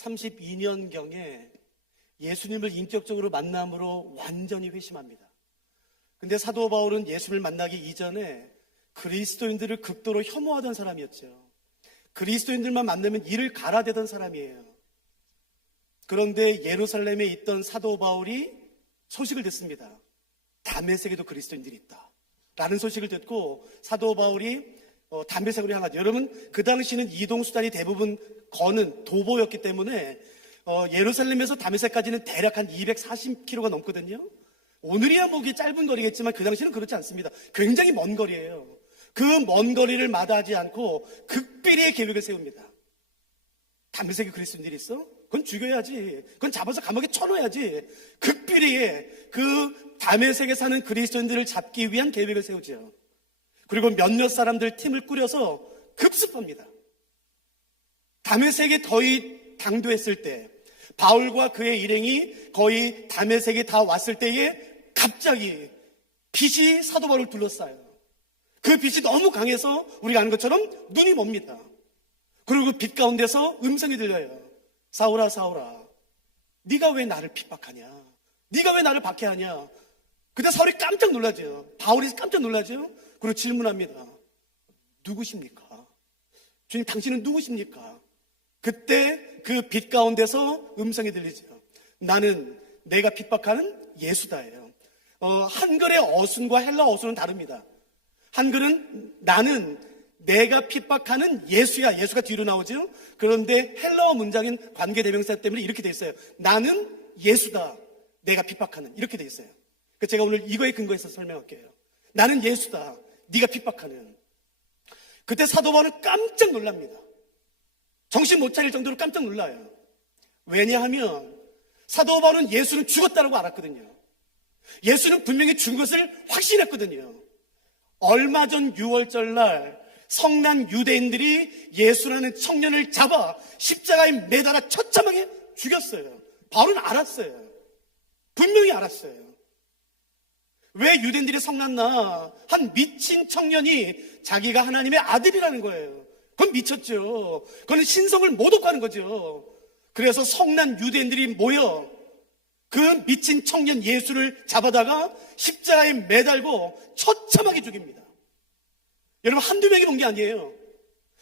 32년경에 예수님을 인격적으로 만남으로 완전히 회심합니다. 근데 사도 바울은 예수를 만나기 이전에 그리스도인들을 극도로 혐오하던 사람이었죠. 그리스도인들만 만나면 이를 갈아대던 사람이에요. 그런데 예루살렘에 있던 사도 바울이 소식을 듣습니다. 다메섹에도 그리스도인들이 있다 라는 소식을 듣고 사도 바울이 다메섹으로 향하죠. 여러분, 그 당시는 이동수단이 대부분 거는 도보였기 때문에 예루살렘에서 다메섹까지는 대략 한 240km가 넘거든요. 오늘이야 뭐 짧은 거리겠지만 그 당시는 그렇지 않습니다. 굉장히 먼 거리예요. 그 먼 거리를 마다하지 않고 극비리의 계획을 세웁니다. 다메섹에 그리스도인들이 있어? 그건 죽여야지. 그건 잡아서 감옥에 쳐넣어야지. 극비리에 그 다메섹에 사는 그리스도인들을 잡기 위한 계획을 세우죠. 그리고 몇몇 사람들 팀을 꾸려서 급습합니다. 다메섹에 거의 당도했을 때, 바울과 그의 일행이 거의 다메섹에 다 왔을 때에 갑자기 빛이 사도 바울을 둘러싸요. 그 빛이 너무 강해서 우리가 아는 것처럼 눈이 멉니다. 그리고 그 빛 가운데서 음성이 들려요. 사울아, 사울아, 네가 왜 나를 핍박하냐? 네가 왜 나를 박해하냐? 그때 사울이 깜짝 놀라죠. 바울이 깜짝 놀라죠. 그리고 질문합니다. 누구십니까? 주님, 당신은 누구십니까? 그때 그 빛 가운데서 음성이 들리죠. 나는 내가 핍박하는 예수다예요. 한글의 어순과 헬라 어순은 다릅니다. 한글은 나는 내가 핍박하는 예수야. 예수가 뒤로 나오죠. 그런데 헬라어 문장인 관계대명사 때문에 이렇게 돼 있어요. 나는 예수다. 내가 핍박하는. 이렇게 돼 있어요. 그래서 제가 오늘 이거에 근거해서 설명할게요. 나는 예수다. 네가 핍박하는. 그때 사도 바울은 깜짝 놀랍니다. 정신 못 차릴 정도로 깜짝 놀라요. 왜냐하면 사도 바울은 예수는 죽었다고 알았거든요. 예수는 분명히 죽은 것을 확신했거든요. 얼마 전 6월절 날 성난 유대인들이 예수라는 청년을 잡아 십자가에 매달아 처참하게 죽였어요. 바울은 알았어요. 분명히 알았어요. 왜 유대인들이 성났나? 한 미친 청년이 자기가 하나님의 아들이라는 거예요. 그건 미쳤죠. 그건 신성을 모독하는 거죠. 그래서 성난 유대인들이 모여 그 미친 청년 예수를 잡아다가 십자가에 매달고 처참하게 죽입니다. 여러분, 한두 명이 본 게 아니에요.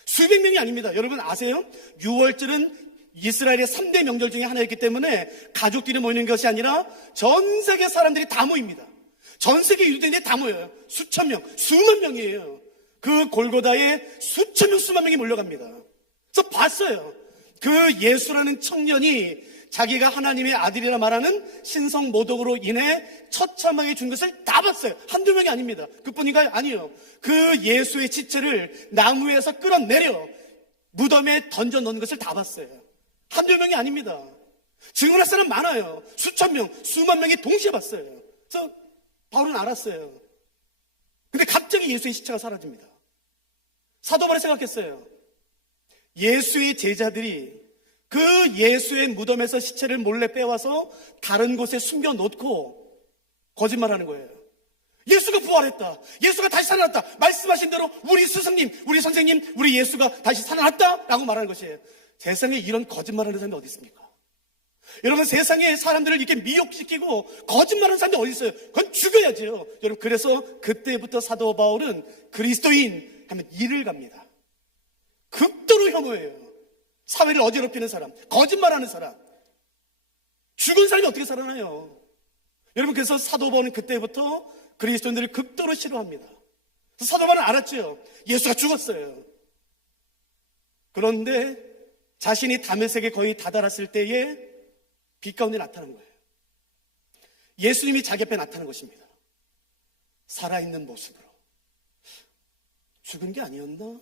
수백 명이 아닙니다. 여러분 아세요? 6월절은 이스라엘의 3대 명절 중에 하나였기 때문에 가족끼리 모이는 것이 아니라 전 세계 사람들이 다 모입니다. 전 세계 유대인들이 다 모여요. 수천 명, 수만 명이에요. 그 골고다에 수천 명, 수만 명이 몰려갑니다. 그래서 봤어요. 그 예수라는 청년이 자기가 하나님의 아들이라 말하는 신성 모독으로 인해 처참하게 죽은 것을 다 봤어요. 한두 명이 아닙니다. 그뿐인가요? 아니요. 그 예수의 시체를 나무에서 끌어내려 무덤에 던져 놓는 것을 다 봤어요. 한두 명이 아닙니다. 증언할 사람 많아요. 수천 명, 수만 명이 동시에 봤어요. 그래서 바울은 알았어요. 근데 갑자기 예수의 시체가 사라집니다. 사도 바울이 생각했어요. 예수의 제자들이 그 예수의 무덤에서 시체를 몰래 빼와서 다른 곳에 숨겨놓고 거짓말하는 거예요. 예수가 부활했다. 예수가 다시 살아났다. 말씀하신 대로 우리 스승님, 우리 선생님, 우리 예수가 다시 살아났다 라고 말하는 것이에요. 세상에 이런 거짓말하는 사람이 어디 있습니까? 여러분, 세상에 사람들을 이렇게 미혹시키고 거짓말하는 사람이 어디 있어요? 그건 죽여야죠. 여러분, 그래서 그때부터 사도 바울은 그리스도인 하면 이를 갑니다. 극도로 혐오해요. 사회를 어지럽히는 사람, 거짓말하는 사람, 죽은 사람이 어떻게 살아나요? 여러분, 그래서 사도 바울은 그때부터 그리스도인들을 극도로 싫어합니다. 사도 바울은 알았죠. 예수가 죽었어요. 그런데 자신이 다메섹에 거의 다다랐을 때에 빛 가운데 나타난 거예요. 예수님이 자기 앞에 나타난 것입니다. 살아있는 모습으로. 죽은 게 아니었나?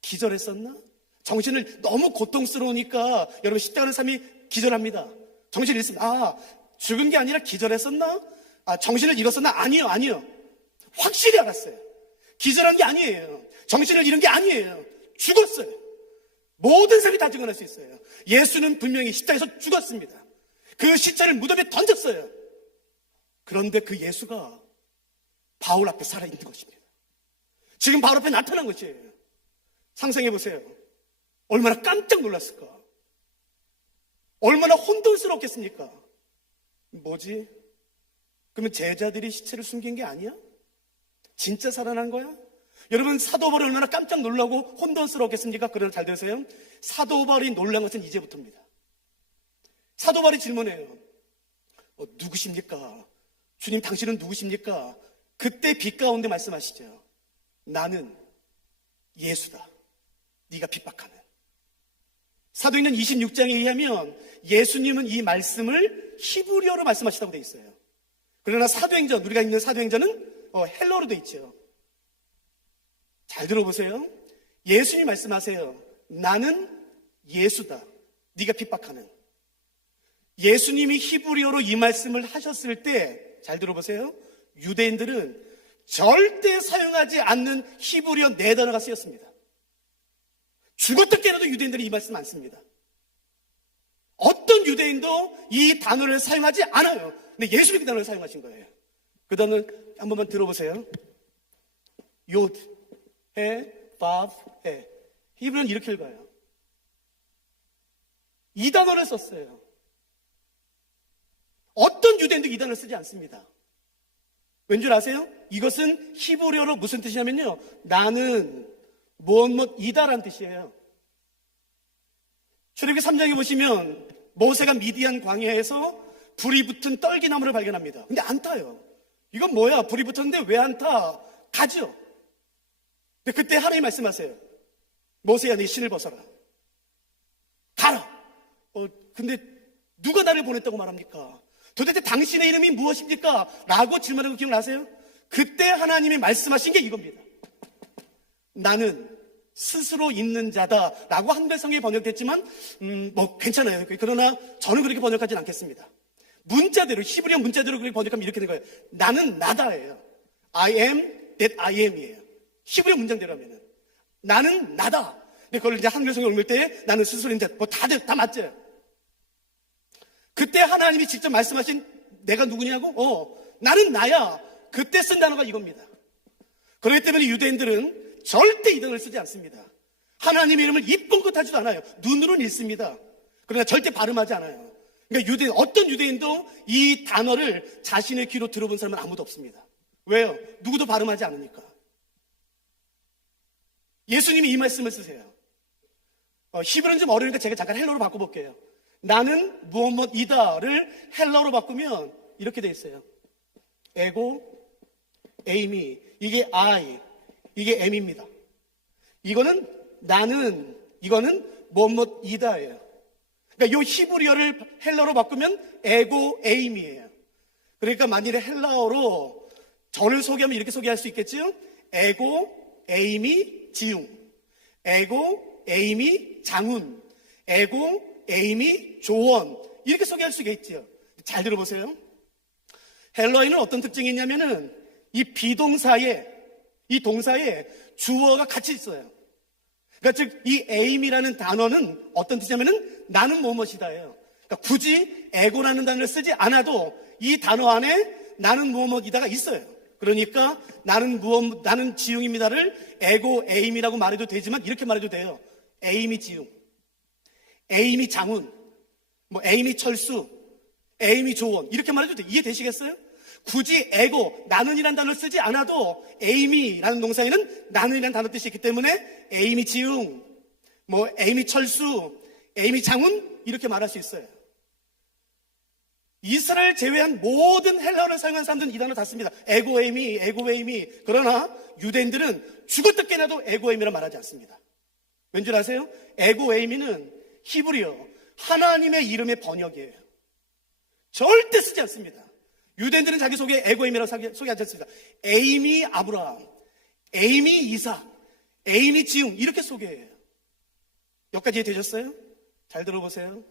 기절했었나? 정신을 너무 고통스러우니까 여러분, 십자가는 사람이 기절합니다. 정신을 잃습니다. 죽은 게 아니라 기절했었나? 정신을 잃었었나? 아니요. 확실히 알았어요. 기절한 게 아니에요. 정신을 잃은 게 아니에요. 죽었어요. 모든 사람이 다 증언할 수 있어요. 예수는 분명히 십자가에서 죽었습니다. 그 시체를 무덤에 던졌어요. 그런데 그 예수가 바울 앞에 살아있는 것입니다. 지금 바울 앞에 나타난 것이에요. 상상해 보세요. 얼마나 깜짝 놀랐을까? 얼마나 혼돈스럽겠습니까? 뭐지? 그러면 제자들이 시체를 숨긴 게 아니야? 진짜 살아난 거야? 여러분, 사도 바울이 얼마나 깜짝 놀라고 혼돈스러웠겠습니까? 그러나 잘 들으세요. 사도 바울이 놀란 것은 이제부터입니다. 사도 바울이 질문해요. 누구십니까? 주님, 당신은 누구십니까? 그때 빛 가운데 말씀하시죠. 나는 예수다. 네가 핍박하는. 사도행전 26장에 의하면 예수님은 이 말씀을 히브리어로 말씀하시다고 되어 있어요. 그러나 사도행전, 우리가 읽는 사도행전은 헬러로 되어 있죠. 잘 들어보세요. 예수님이 말씀하세요. 나는 예수다. 네가 핍박하는. 예수님이 히브리어로 이 말씀을 하셨을 때, 잘 들어보세요. 유대인들은 절대 사용하지 않는 히브리어 4단어가 쓰였습니다. 죽었다 깨어나도 유대인들이 이 말씀 안 씁니다. 어떤 유대인도 이 단어를 사용하지 않아요. 근데 예수님이 그 단어를 사용하신 거예요. 그 단어 한 번만 들어보세요. 요드, 해, 밥, 해. 히브리어는 이렇게 읽어요. 이 단어를 썼어요. 어떤 유대인도 이 단어를 쓰지 않습니다. 왠줄 아세요? 이것은 히브리어로 무슨 뜻이냐면요. 나는 이다라는 뜻이에요. 출애굽기 3장에 보시면 모세가 미디안 광야에서 불이 붙은 떨기나무를 발견합니다. 근데 안 타요. 이건 뭐야? 불이 붙었는데 왜 안 타? 가죠. 근데 그때 하나님이 말씀하세요. 모세야, 네 신을 벗어라. 가라. 근데 누가 나를 보냈다고 말합니까? 도대체 당신의 이름이 무엇입니까? 라고 질문한 거 기억나세요? 그때 하나님이 말씀하신 게 이겁니다. 나는 스스로 있는 자다 라고 한글성에 번역됐지만 괜찮아요. 그러나 저는 그렇게 번역하진 않겠습니다. 문자대로, 히브리어 문자대로 그렇게 번역하면 이렇게 된 거예요. 나는 나다예요. I am that I am이에요. 히브리어 문장대로 하면은 나는 나다. 근데 그걸 이제 한글성에 옮길 때 나는 스스로 있는 자, 다들 다 맞죠. 그때 하나님이 직접 말씀하신 내가 누구냐고? 나는 나야. 그때 쓴 단어가 이겁니다. 그렇기 때문에 유대인들은 절대 이 단어를 쓰지 않습니다. 하나님의 이름을 입 뻥긋 하지도 않아요. 눈으로는 읽습니다. 그러나 절대 발음하지 않아요. 그러니까 어떤 유대인도 이 단어를 자신의 귀로 들어본 사람은 아무도 없습니다. 왜요? 누구도 발음하지 않으니까. 예수님이 이 말씀을 쓰세요. 히브리어는 좀 어려우니까 제가 잠깐 헬러로 바꿔볼게요. 나는 무엇이다를 헬러로 바꾸면 이렇게 돼 있어요. 에고, 에이미, 이게 I, 이게 M입니다. 이거는 나는, 이거는 뭐뭐이다예요. 그러니까 이 히브리어를 헬라어로 바꾸면 에고 에임이에요. 그러니까 만일에 헬라어로 저를 소개하면 이렇게 소개할 수 있겠죠? 에고 에임이 지웅, 에고 에임이 장훈, 에고 에임이 조원, 이렇게 소개할 수 있겠죠. 잘 들어보세요. 헬라어에는 어떤 특징이 있냐면은 이 동사에 주어가 같이 있어요. 그러니까 즉 이 aim이라는 단어는 어떤 뜻이냐면은 나는 무엇이다예요. 그러니까 굳이 에고라는 단어를 쓰지 않아도 이 단어 안에 나는 무엇이다가 있어요. 그러니까 나는 지웅입니다를 에고 aim이라고 말해도 되지만 이렇게 말해도 돼요. aim이 지웅, aim이 장훈, aim이 철수, aim이 조원, 이렇게 말해도 돼요. 이해되시겠어요? 굳이 에고, 나는이라는 단어를 쓰지 않아도 에이미라는 동사에는 나는이라는 단어 뜻이 있기 때문에 에이미 지웅, 에이미 철수, 에이미 장훈, 이렇게 말할 수 있어요. 이스라엘 제외한 모든 헬라어를 사용한 사람들은 이 단어 다 씁니다. 에고 에이미, 에고 에이미. 그러나 유대인들은 죽었다 깨나도 에고 에이미라 말하지 않습니다. 왠줄 아세요? 에고 에이미는 히브리어 하나님의 이름의 번역이에요. 절대 쓰지 않습니다. 유대인들은 자기 속에 에고임이라고 소개하지 않습니다. 에임이 아브라함, 에임이 이삭, 에임이 지웅, 이렇게 소개해요. 여기까지 이해되셨어요? 잘 들어보세요.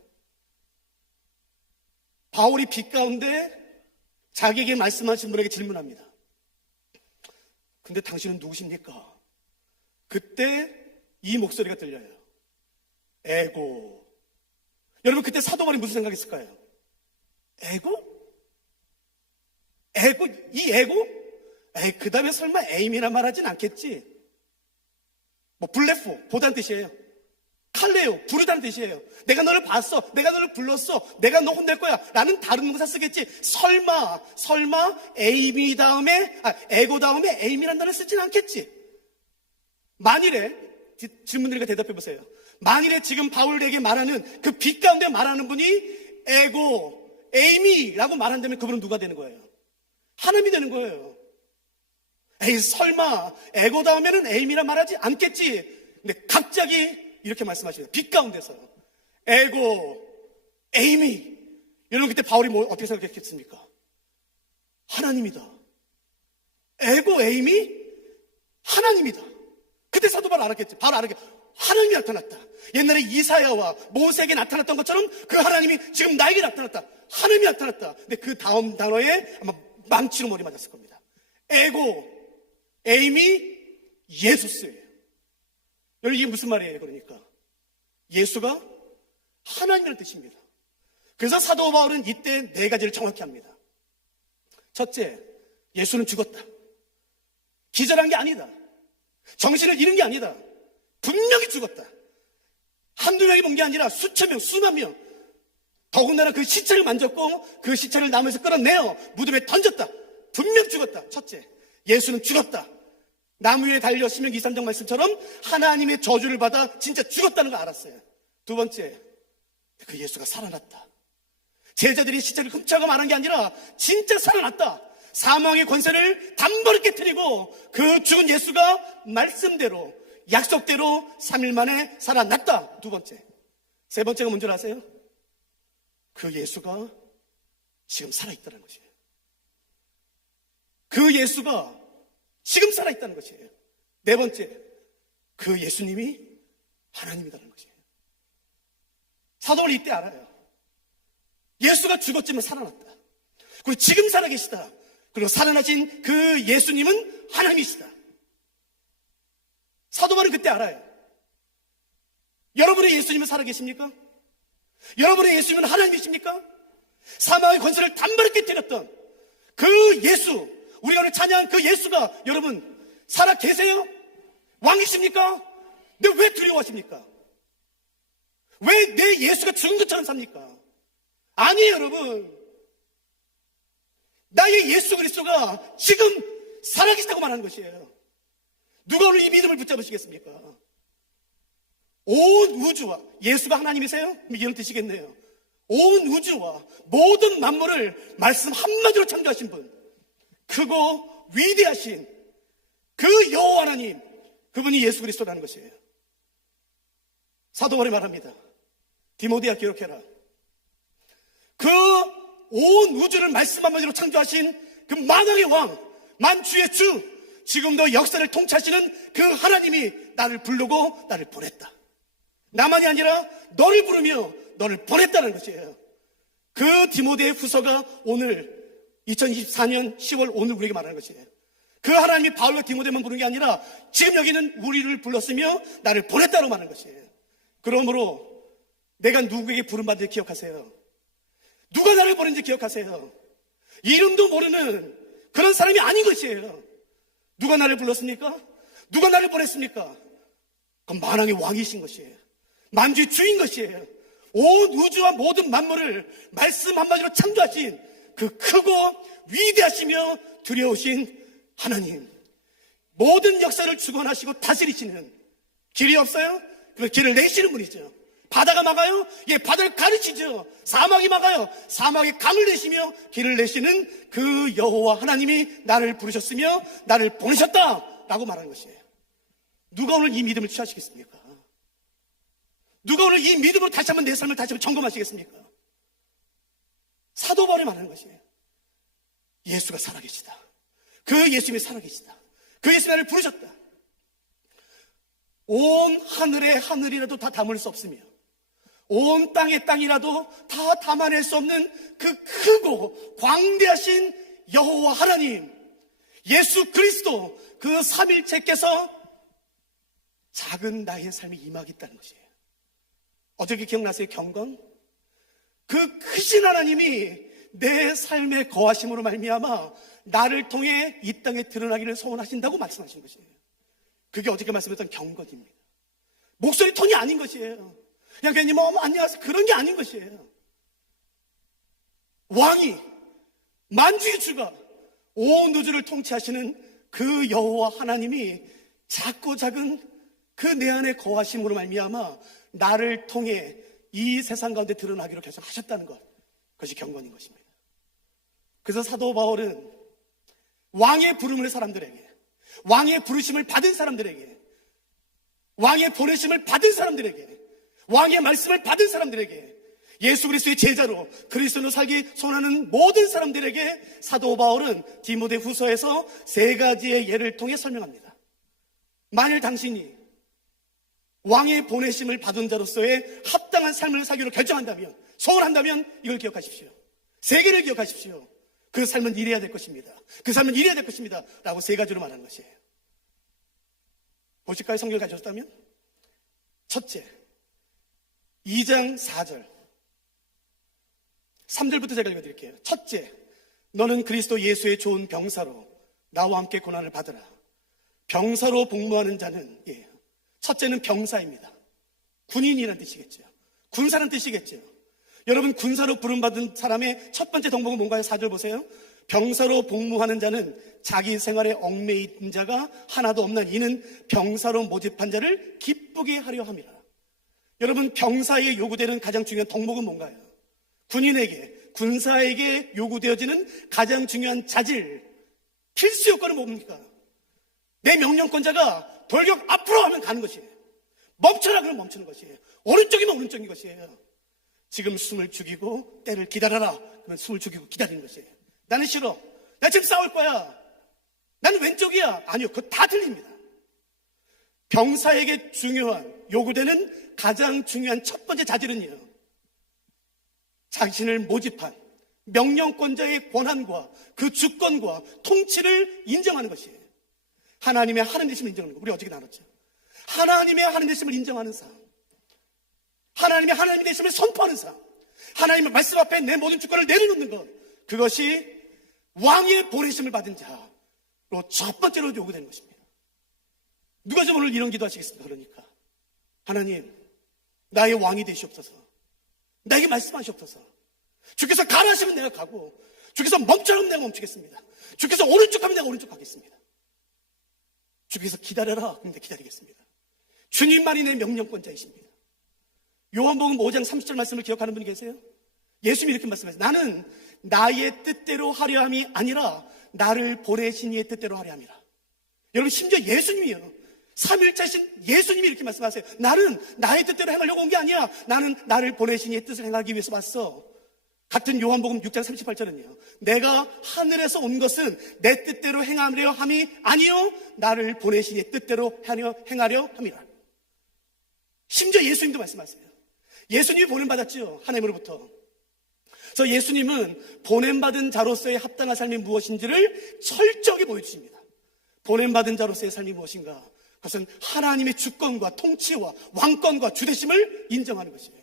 바울이 빛 가운데 자기에게 말씀하신 분에게 질문합니다. 근데 당신은 누구십니까? 그때 이 목소리가 들려요. 에고. 여러분, 그때 사도 바울이 무슨 생각했을까요? 에고? 에고, 이 에고? 그 다음에 설마 에임이라 말하진 않겠지? 블레포, 보단 뜻이에요. 칼레요, 부르다는 뜻이에요. 내가 너를 봤어, 내가 너를 불렀어, 내가 너 혼낼 거야 라는 다른 동사 쓰겠지. 설마 에이미 다음에 에고 다음에 에이미란 단어를 쓰진 않겠지. 만일에 질문드리니까 대답해 보세요. 만일에 지금 바울에게 말하는 그 빛 가운데 말하는 분이 에고, 에이미라고 말한다면 그분은 누가 되는 거예요? 하나님이 되는 거예요. 에이, 설마 에고 다음에는 에이미라 말하지 않겠지. 근데 갑자기 이렇게 말씀하시죠. 빛 가운데서 에고, 에이미. 여러분 그때 바울이 어떻게 생각했겠습니까? 하나님이다. 에고, 에이미? 하나님이다. 그때 사도 바울 알았겠지. 바울 알았겠지. 하나님이 나타났다. 옛날에 이사야와 모세에게 나타났던 것처럼 그 하나님이 지금 나에게 나타났다. 하나님이 나타났다. 근데 그 다음 단어에 아마 망치로 머리 맞았을 겁니다. 에고, 에이미, 예수스예요. 여러분 이게 무슨 말이에요? 그러니까 예수가 하나님이라는 뜻입니다. 그래서 사도 바울은 이때 네 가지를 정확히 합니다. 첫째, 예수는 죽었다. 기절한 게 아니다. 정신을 잃은 게 아니다. 분명히 죽었다. 한두 명이 본 게 아니라 수천 명, 수만 명. 더군다나 그 시체를 만졌고 그 시체를 나무에서 끌어내어 무덤에 던졌다. 분명 죽었다. 첫째, 예수는 죽었다. 나무 위에 달려 신명기 2~3장 말씀처럼 하나님의 저주를 받아 진짜 죽었다는 걸 알았어요. 두 번째, 그 예수가 살아났다. 제자들이 시체를 훔쳐가 말한 게 아니라 진짜 살아났다. 사망의 권세를 단번에 깨뜨리고 그 죽은 예수가 말씀대로 약속대로 3일 만에 살아났다. 두 번째. 세 번째가 뭔지 아세요? 그 예수가 지금 살아있다는 것이에요. 그 예수가 지금 살아있다는 것이에요. 네 번째, 그 예수님이 하나님이라는 것이에요. 사도는 이때 알아요. 예수가 죽었지만 살아났다. 그리고 지금 살아계시다. 그리고 살아나신 그 예수님은 하나님이시다. 사도 바울은 그때 알아요. 여러분의 예수님은 살아계십니까? 여러분의 예수님은 하나님이십니까? 사망의 권세를 단번에 깨뜨렸던 그 예수, 우리가 오늘 찬양한 그 예수가 여러분 살아계세요? 왕이십니까? 근데 왜 두려워하십니까? 왜 내 예수가 죽은 것처럼 삽니까? 아니에요, 여러분. 나의 예수 그리스도가 지금 살아계시다고 말하는 것이에요. 누가 오늘 이 믿음을 붙잡으시겠습니까? 온 우주와, 예수가 하나님이세요? 이런 뜻이겠네요. 온 우주와 모든 만물을 말씀 한마디로 창조하신 분, 크고 위대하신 그 여호와 하나님, 그분이 예수 그리스도라는 것이에요. 사도 바울이 말합니다. 디모데야 기록해라. 그 온 우주를 말씀 한마디로 창조하신 그 만왕의 왕, 만주의 주, 지금도 역사를 통치하시는 그 하나님이 나를 부르고 나를 보냈다. 나만이 아니라 너를 부르며 너를 보냈다는 것이에요. 그 디모데의 후서가 오늘 2024년 10월 오늘 우리에게 말하는 것이에요. 그 하나님이 바울과 디모데만 부른 게 아니라 지금 여기는 우리를 불렀으며 나를 보냈다고 말하는 것이에요. 그러므로 내가 누구에게 부름받을 기억하세요. 누가 나를 보낸지 기억하세요. 이름도 모르는 그런 사람이 아닌 것이에요. 누가 나를 불렀습니까? 누가 나를 보냈습니까? 그건 만왕의 왕이신 것이에요. 만주의 주인 것이에요. 온 우주와 모든 만물을 말씀 한마디로 창조하신 그 크고 위대하시며 두려우신 하나님, 모든 역사를 주관하시고 다스리시는, 길이 없어요? 그 길을 내시는 분이죠. 바다가 막아요? 예, 바다를 가르치죠. 사막이 막아요. 사막에 강을 내시며 길을 내시는 그 여호와 하나님이 나를 부르셨으며 나를 보내셨다라고 말하는 것이에요. 누가 오늘 이 믿음을 취하시겠습니까? 누가 오늘 이 믿음으로 다시 한번 내 삶을 다시 한번 점검하시겠습니까? 사도 바울이 말하는 것이에요. 예수가 살아계시다. 그 예수님이 살아계시다. 그 예수님이 나를 부르셨다. 온 하늘의 하늘이라도 다 담을 수 없으며 온 땅의 땅이라도 다 담아낼 수 없는 그 크고 광대하신 여호와 하나님, 예수 그리스도, 그 삼일체께서 작은 나의 삶에 임하겠다는 것이에요. 어저께 기억나세요? 경건? 그 크신 하나님이 내 삶에 거하심으로 말미암아 나를 통해 이 땅에 드러나기를 소원하신다고 말씀하신 것이에요. 그게 어저께 말씀했던 경건입니다. 목소리 톤이 아닌 것이에요. 그냥 괜히 안녕하세요 그런 게 아닌 것이에요. 왕이, 만주의 주가 온 우주를 통치하시는 그 여호와 하나님이 작고 작은 그 내 안에 거하심으로 말미암아 나를 통해 이 세상 가운데 드러나기로 결정하셨다는 것, 그것이 경건인 것입니다. 그래서 사도 바울은 왕의 부름을 사람들에게, 왕의 부르심을 받은 사람들에게, 왕의 보내심을 받은 사람들에게, 왕의 말씀을 받은 사람들에게, 예수 그리스도의 제자로 그리스도로 살기 소원하는 모든 사람들에게 사도 바울은 디모데 후서에서 3가지의 예를 통해 설명합니다. 만일 당신이 왕의 보내심을 받은 자로서의 합당한 삶을 살기로 결정한다면, 소원한다면 이걸 기억하십시오. 3개를 기억하십시오. 그 삶은 이래야 될 것입니다. 그 삶은 이래야 될 것입니다. 라고 3가지로 말하는 것이에요. 보실까요? 성경을 가져왔다면? 첫째, 2장 4절 3절부터 제가 읽어드릴게요. 첫째, 너는 그리스도 예수의 좋은 병사로 나와 함께 고난을 받으라. 병사로 복무하는 자는, 첫째는 병사입니다. 군인이라는 뜻이겠죠. 군사라는 뜻이겠죠. 여러분, 군사로 부름받은 사람의 첫 번째 덕목은 뭔가요? 4절 보세요. 병사로 복무하는 자는 자기 생활에 얽매인 자가 하나도 없는 이는 병사로 모집한 자를 기쁘게 하려 함이라. 여러분, 병사에게 요구되는 가장 중요한 덕목은 뭔가요? 군인에게, 군사에게 요구되어지는 가장 중요한 자질, 필수 요건은 뭡니까? 내 명령권자가 돌격 앞으로 하면 가는 것이에요. 멈춰라 그러면 멈추는 것이에요. 오른쪽이면 오른쪽인 것이에요. 지금 숨을 죽이고 때를 기다려라 그러면 숨을 죽이고 기다리는 것이에요. 나는 싫어. 나 지금 싸울 거야. 나는 왼쪽이야. 아니요, 그거 다 틀립니다. 병사에게 중요한, 요구되는 가장 중요한 첫 번째 자질은요, 자신을 모집한 명령권자의 권한과 그 주권과 통치를 인정하는 것이에요. 하나님의 하나님 되심을 인정하는 거. 우리 어저께 나눴죠. 하나님의 하나님 되심을 인정하는 삶, 하나님의 하나님 되심을 선포하는 삶, 하나님의 말씀 앞에 내 모든 주권을 내려놓는 것, 그것이 왕의 보내심을 받은 자로 첫 번째로 요구되는 것입니다. 누가 좀 오늘 이런 기도하시겠습니까? 그러니까 하나님, 나의 왕이 되시옵소서. 나에게 말씀하시옵소서. 주께서 가라 하시면 내가 가고, 주께서 멈춰라 하면 내가 멈추겠습니다. 주께서 오른쪽 하면 내가 오른쪽 가겠습니다. 주께서 기다려라 그럼 내가 기다리겠습니다. 주님만이 내 명령권자이십니다. 요한복음 5장 30절 말씀을 기억하는 분이 계세요? 예수님이 이렇게 말씀하세요. 나는 나의 뜻대로 하려 함이 아니라 나를 보내신 이의 뜻대로 하려 함이라. 여러분, 심지어 예수님이요, 삼일자신 예수님이 이렇게 말씀하세요. 나는 나의 뜻대로 행하려고 온 게 아니야. 나는 나를 보내신 이의 뜻을 행하기 위해서 왔어. 같은 요한복음 6장 38절은요, 내가 하늘에서 온 것은 내 뜻대로 행하려 함이 아니요 나를 보내신 이의 뜻대로 행하려 함이라. 심지어 예수님도 말씀하세요. 예수님이 보냄받았죠, 하나님으로부터. 그래서 예수님은 보냄받은 자로서의 합당한 삶이 무엇인지를 철저하게 보여주십니다. 보냄받은 자로서의 삶이 무엇인가? 그것은 하나님의 주권과 통치와 왕권과 주대심을 인정하는 것이에요.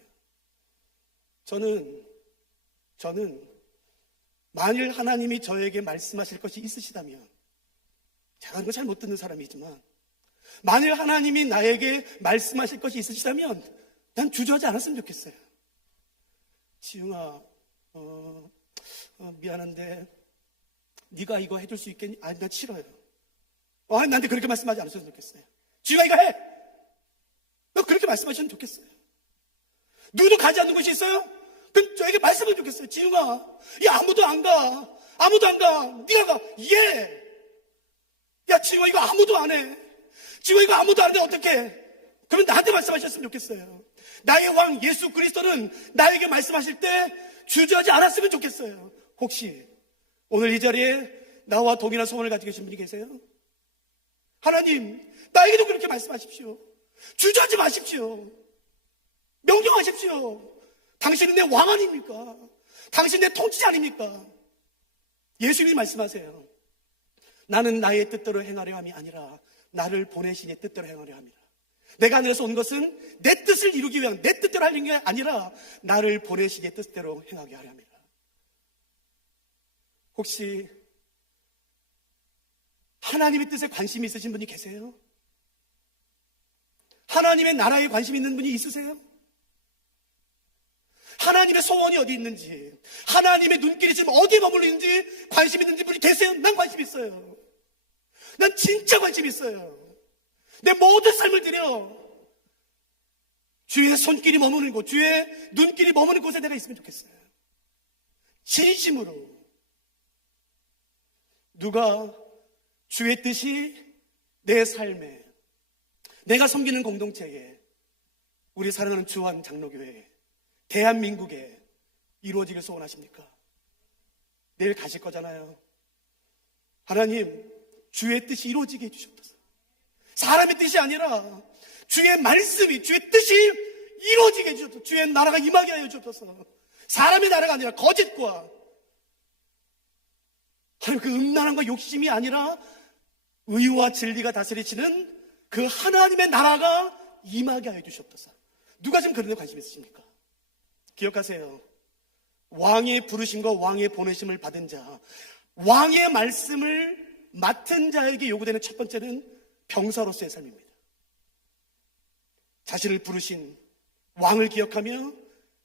저는 만일 하나님이 저에게 말씀하실 것이 있으시다면, 제가 그런 거 잘 못 듣는 사람이지만, 만일 하나님이 나에게 말씀하실 것이 있으시다면 난 주저하지 않았으면 좋겠어요. 지웅아, 미안한데 네가 이거 해줄 수 있겠니? 아니, 난 싫어요. 나한테 그렇게 말씀하지 않으셨으면 좋겠어요. 지웅아, 이거 해! 너 그렇게 말씀하시면 좋겠어요. 누구도 가지 않는 곳이 있어요? 그럼 저에게 말씀하면 좋겠어요. 지웅아, 아무도 안 가. 아무도 안 가. 네가 가. 예. 야, 지웅아, 이거 아무도 안 해. 지웅아, 이거 아무도 안 해. 어떡해? 그러면 나한테 말씀하셨으면 좋겠어요. 나의 왕 예수 그리스도는 나에게 말씀하실 때 주저하지 않았으면 좋겠어요. 혹시 오늘 이 자리에 나와 동일한 소원을 가지고 계신 분이 계세요? 하나님, 나에게도 그렇게 말씀하십시오. 주저하지 마십시오. 명령하십시오. 당신은 내 왕 아닙니까? 당신 내 통치자 아닙니까? 예수님이 말씀하세요. 나는 나의 뜻대로 행하려 함이 아니라 나를 보내신 이의 뜻대로 행하려 함이라. 내가 하늘에서 온 것은 내 뜻을 이루기 위한, 내 뜻대로 하려는 게 아니라 나를 보내신 이의 뜻대로 행하게 하려 함이라. 혹시 하나님의 뜻에 관심이 있으신 분이 계세요? 하나님의 나라에 관심 있는 분이 있으세요? 하나님의 소원이 어디 있는지, 하나님의 눈길이 지금 어디에 머물리는지 관심 있는 분이 계세요? 난 관심 있어요. 난 진짜 관심 있어요. 내 모든 삶을 들여 주의 손길이 머무는 곳, 주의 눈길이 머무는 곳에 내가 있으면 좋겠어요. 진심으로. 누가 주의 뜻이 내 삶에, 내가 섬기는 공동체에, 우리 사랑하는 주한 장로교회에, 대한민국에 이루어지길 소원하십니까? 내일 가실 거잖아요. 하나님, 주의 뜻이 이루어지게 해주셨소서. 사람의 뜻이 아니라 주의 말씀이, 주의 뜻이 이루어지게 해주셨소서. 주의 나라가 임하게 하여 주옵소서. 사람의 나라가 아니라 거짓과 하나님, 그 음란함과 욕심이 아니라 의와 진리가 다스리시는 그 하나님의 나라가 임하게 하여 주시옵소서. 누가 지금 그런 데 관심 있으십니까? 기억하세요. 왕의 부르심과 왕의 보내심을 받은 자, 왕의 말씀을 맡은 자에게 요구되는 첫 번째는 병사로서의 삶입니다. 자신을 부르신 왕을 기억하며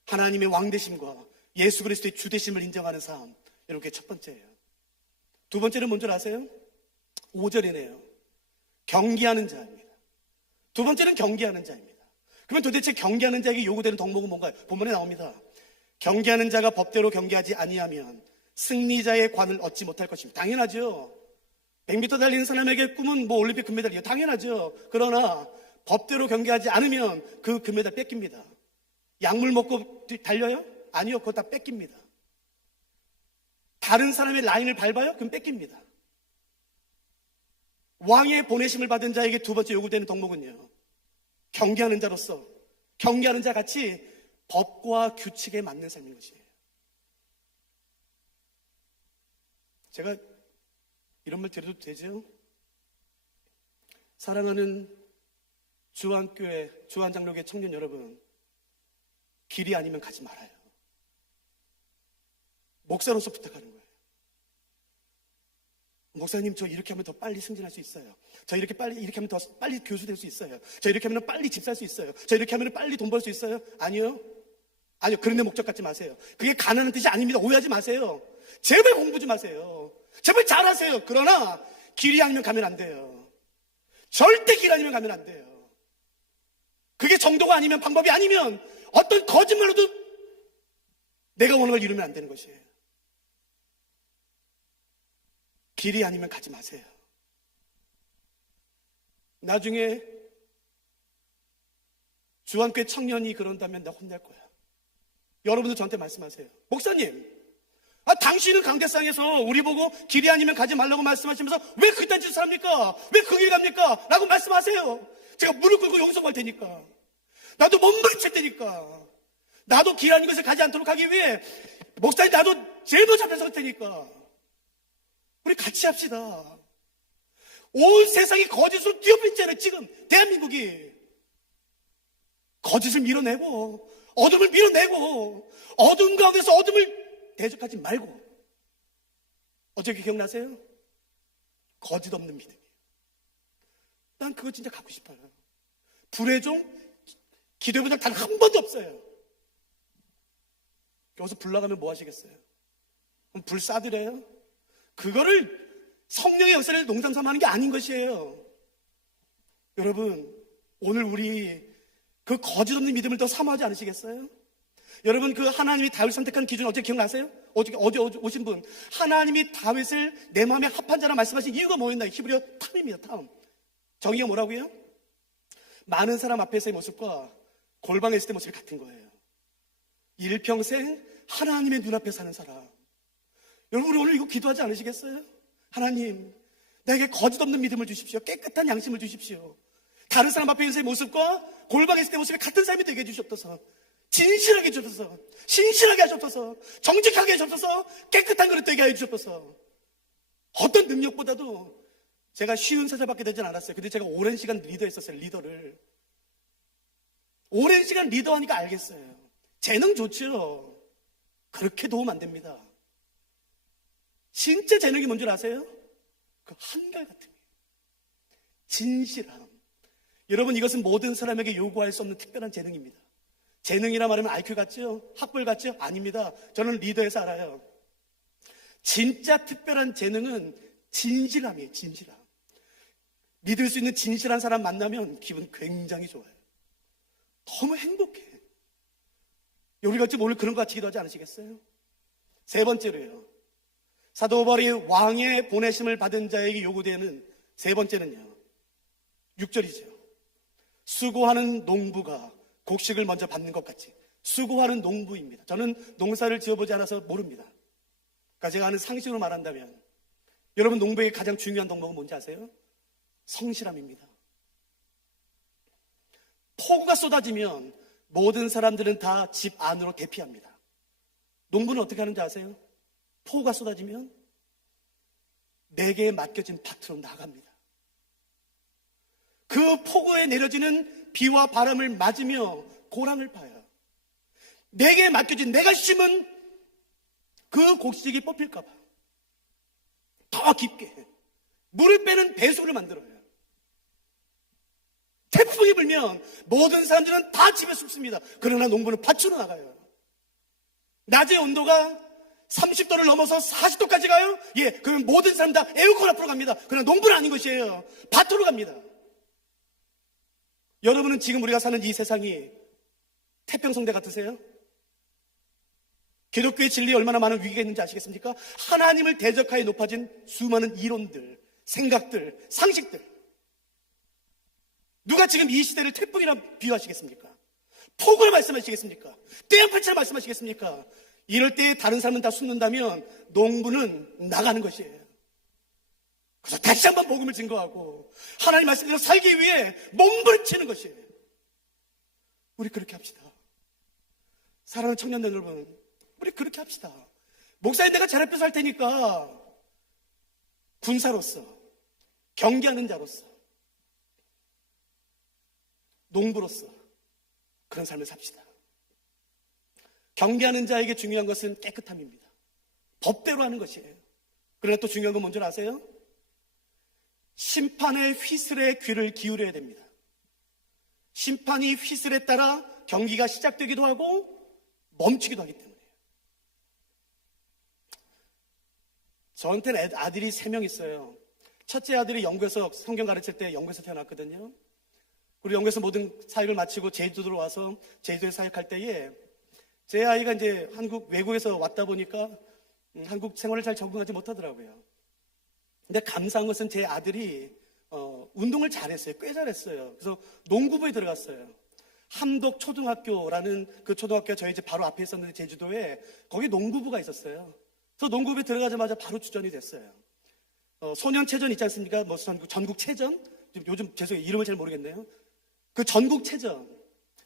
하나님의 왕되심과 예수 그리스도의 주되심을 인정하는 삶, 이렇게 첫 번째예요. 두 번째는 뭔지 아세요? 5절이네요. 경계하는 자입니다. 두 번째는 경계하는 자입니다. 그러면 도대체 경계하는 자에게 요구되는 덕목은 뭔가요? 본문에 나옵니다. 경계하는 자가 법대로 경계하지 아니하면 승리자의 관을 얻지 못할 것입니다. 당연하죠. 100m 달리는 사람에게 꿈은 뭐 올림픽 금메달이에요. 당연하죠. 그러나 법대로 경계하지 않으면 그 금메달 뺏깁니다. 약물 먹고 달려요? 아니요. 그거 다 뺏깁니다. 다른 사람의 라인을 밟아요? 그럼 뺏깁니다. 왕의 보내심을 받은 자에게 두 번째 요구되는 덕목은요, 경계하는 자로서, 경계하는 자 같이 법과 규칙에 맞는 삶인 것이에요. 제가 이런 말 드려도 되죠? 사랑하는 주한교회, 주한장로교회 청년 여러분, 길이 아니면 가지 말아요. 목사로서 부탁하는 거예요. 목사님, 저 이렇게 하면 더 빨리 승진할 수 있어요. 저 이렇게 하면 더 빨리 교수 될 수 있어요. 저 이렇게 하면 빨리 집 살 수 있어요. 저 이렇게 하면 빨리 돈 벌 수 있어요. 아니요. 아니요. 그런 데 목적 갖지 마세요. 그게 가난한 뜻이 아닙니다. 오해하지 마세요. 제발 공부 좀 하세요. 제발 잘하세요. 그러나 길이 아니면 가면 안 돼요. 절대 길 아니면 가면 안 돼요. 그게 정도가 아니면, 방법이 아니면 어떤 거짓말로도 내가 원하는 걸 이루면 안 되는 것이에요. 길이 아니면 가지 마세요. 나중에 주한교회 청년이 그런다면 나 혼낼 거야. 여러분도 저한테 말씀하세요. 목사님, 당신은 강대상에서 우리 보고 길이 아니면 가지 말라고 말씀하시면서 왜 그딴 짓을 합니까? 왜 그 길 갑니까? 라고 말씀하세요. 제가 무릎 꿇고 용서할 테니까. 나도 몸부림칠 테니까. 나도 길 아닌 것을 가지 않도록 하기 위해 목사님, 나도 제일 먼저 앞에 설 테니까. 우리 같이 합시다. 온 세상이 거짓으로 뒤엎여 있잖아요. 지금 대한민국이 거짓을 밀어내고 어둠을 밀어내고 어둠 가운데서 어둠을 대적하지 말고. 어저께 기억나세요? 거짓 없는 믿음이에요. 난 그거 진짜 갖고 싶어요. 불의 종 기도해본 적 단 한 번도 없어요. 여기서 불 나가면 뭐 하시겠어요? 그럼 불 쏴드려요? 그거를 성령의 역사를 농담 삼아 하는 게 아닌 것이에요. 여러분, 오늘 우리 그 거짓 없는 믿음을 더 사모하지 않으시겠어요? 여러분, 그 하나님이 다윗을 선택한 기준 어제 기억나세요? 어제 오신 분, 하나님이 다윗을 내 마음에 합한 자라 말씀하신 이유가 뭐였나요? 히브리어 탐입니다. 탐. 정의가 뭐라고요? 많은 사람 앞에서의 모습과 골방에 있을 때 모습이 같은 거예요. 일평생 하나님의 눈앞에 사는 사람. 여러분, 오늘 이거 기도하지 않으시겠어요? 하나님, 나에게 거짓 없는 믿음을 주십시오. 깨끗한 양심을 주십시오. 다른 사람 앞에 있는 모습과 골방에 있을 때 모습이 같은 삶이 되게 해주셨소서. 진실하게 해주셔서, 신실하게 하셨소서, 정직하게 하셨소서, 깨끗한 그릇 되게 해주셨소서. 어떤 능력보다도 제가 쉬운 세상밖에 되진 않았어요. 근데 제가 오랜 시간 리더했었어요. 리더를. 오랜 시간 리더하니까 알겠어요. 재능 좋죠. 그렇게 도움 안 됩니다. 진짜 재능이 뭔 줄 아세요? 그 한결같은 진실함. 여러분, 이것은 모든 사람에게 요구할 수 없는 특별한 재능입니다. 재능이라 말하면 IQ 같죠? 학벌 같죠? 아닙니다. 저는 리더에서 알아요. 진짜 특별한 재능은 진실함이에요. 진실함. 믿을 수 있는 진실한 사람 만나면 기분 굉장히 좋아요. 너무 행복해. 우리 같이 오늘 그런 것 같이 기도하지 않으시겠어요? 세 번째로요, 사도 바울이 왕의 보내심을 받은 자에게 요구되는 세 번째는요, 6절이죠. 수고하는 농부가 곡식을 먼저 받는 것 같이. 수고하는 농부입니다. 저는 농사를 지어보지 않아서 모릅니다. 그러니까 제가 아는 상식으로 말한다면, 여러분, 농부에게 가장 중요한 덕목은 뭔지 아세요? 성실함입니다. 폭우가 쏟아지면 모든 사람들은 다 집 안으로 대피합니다. 농부는 어떻게 하는지 아세요? 폭우가 쏟아지면 내게 맡겨진 밭으로 나갑니다. 그 폭우에 내려지는 비와 바람을 맞으며 고랑을 파요. 내게 맡겨진, 내가 심은 그 곡식이 뽑힐까 봐 더 깊게 물을 빼는 배수를 만들어요. 태풍이 불면 모든 사람들은 다 집에 숨습니다. 그러나 농부는 밭으로 나가요. 낮의 온도가 30도를 넘어서 40도까지 가요? 예, 그러면 모든 사람 다 에어컨 앞으로 갑니다. 그러나 농부는 아닌 것이에요. 밭으로 갑니다. 여러분은 지금 우리가 사는 이 세상이 태평성대 같으세요? 기독교의 진리에 얼마나 많은 위기가 있는지 아시겠습니까? 하나님을 대적하여 높아진 수많은 이론들, 생각들, 상식들. 누가 지금 이 시대를 태풍이라 비유하시겠습니까? 폭우를 말씀하시겠습니까? 태양팔처럼 말씀하시겠습니까? 이럴 때 다른 사람은 다 숨는다면 농부는 나가는 것이에요. 그래서 다시 한번 복음을 증거하고 하나님 말씀대로 살기 위해 몸부림치는 것이에요. 우리 그렇게 합시다. 사랑하는 청년들 여러분, 우리 그렇게 합시다. 목사님, 내가 잘 앞에서 할 테니까 군사로서, 경계하는 자로서, 농부로서 그런 삶을 삽시다. 경계하는 자에게 중요한 것은 깨끗함입니다. 법대로 하는 것이에요. 그러나 또 중요한 건 뭔지 아세요? 심판의 휘슬에 귀를 기울여야 됩니다. 심판이 휘슬에 따라 경기가 시작되기도 하고 멈추기도 하기 때문에요. 저한테는 아들이 3명 있어요. 첫째 아들이 영국에서 성경 가르칠 때 영국에서 태어났거든요. 우리 영국에서 모든 사역을 마치고 제주도로 와서 제주도에 사역할 때에 제 아이가 이제 외국에서 왔다 보니까 한국 생활을 잘 적응하지 못하더라고요. 근데 감사한 것은 제 아들이 운동을 잘했어요. 꽤 잘했어요. 그래서 농구부에 들어갔어요. 함덕초등학교라는 그 초등학교가 저희 집 바로 앞에 있었는데 제주도에 거기 농구부가 있었어요. 그래서 농구부에 들어가자마자 바로 주전이 됐어요. 소년체전 있지 않습니까? 뭐 전국체전? 요즘 죄송해요. 이름을 잘 모르겠네요. 그 전국체전.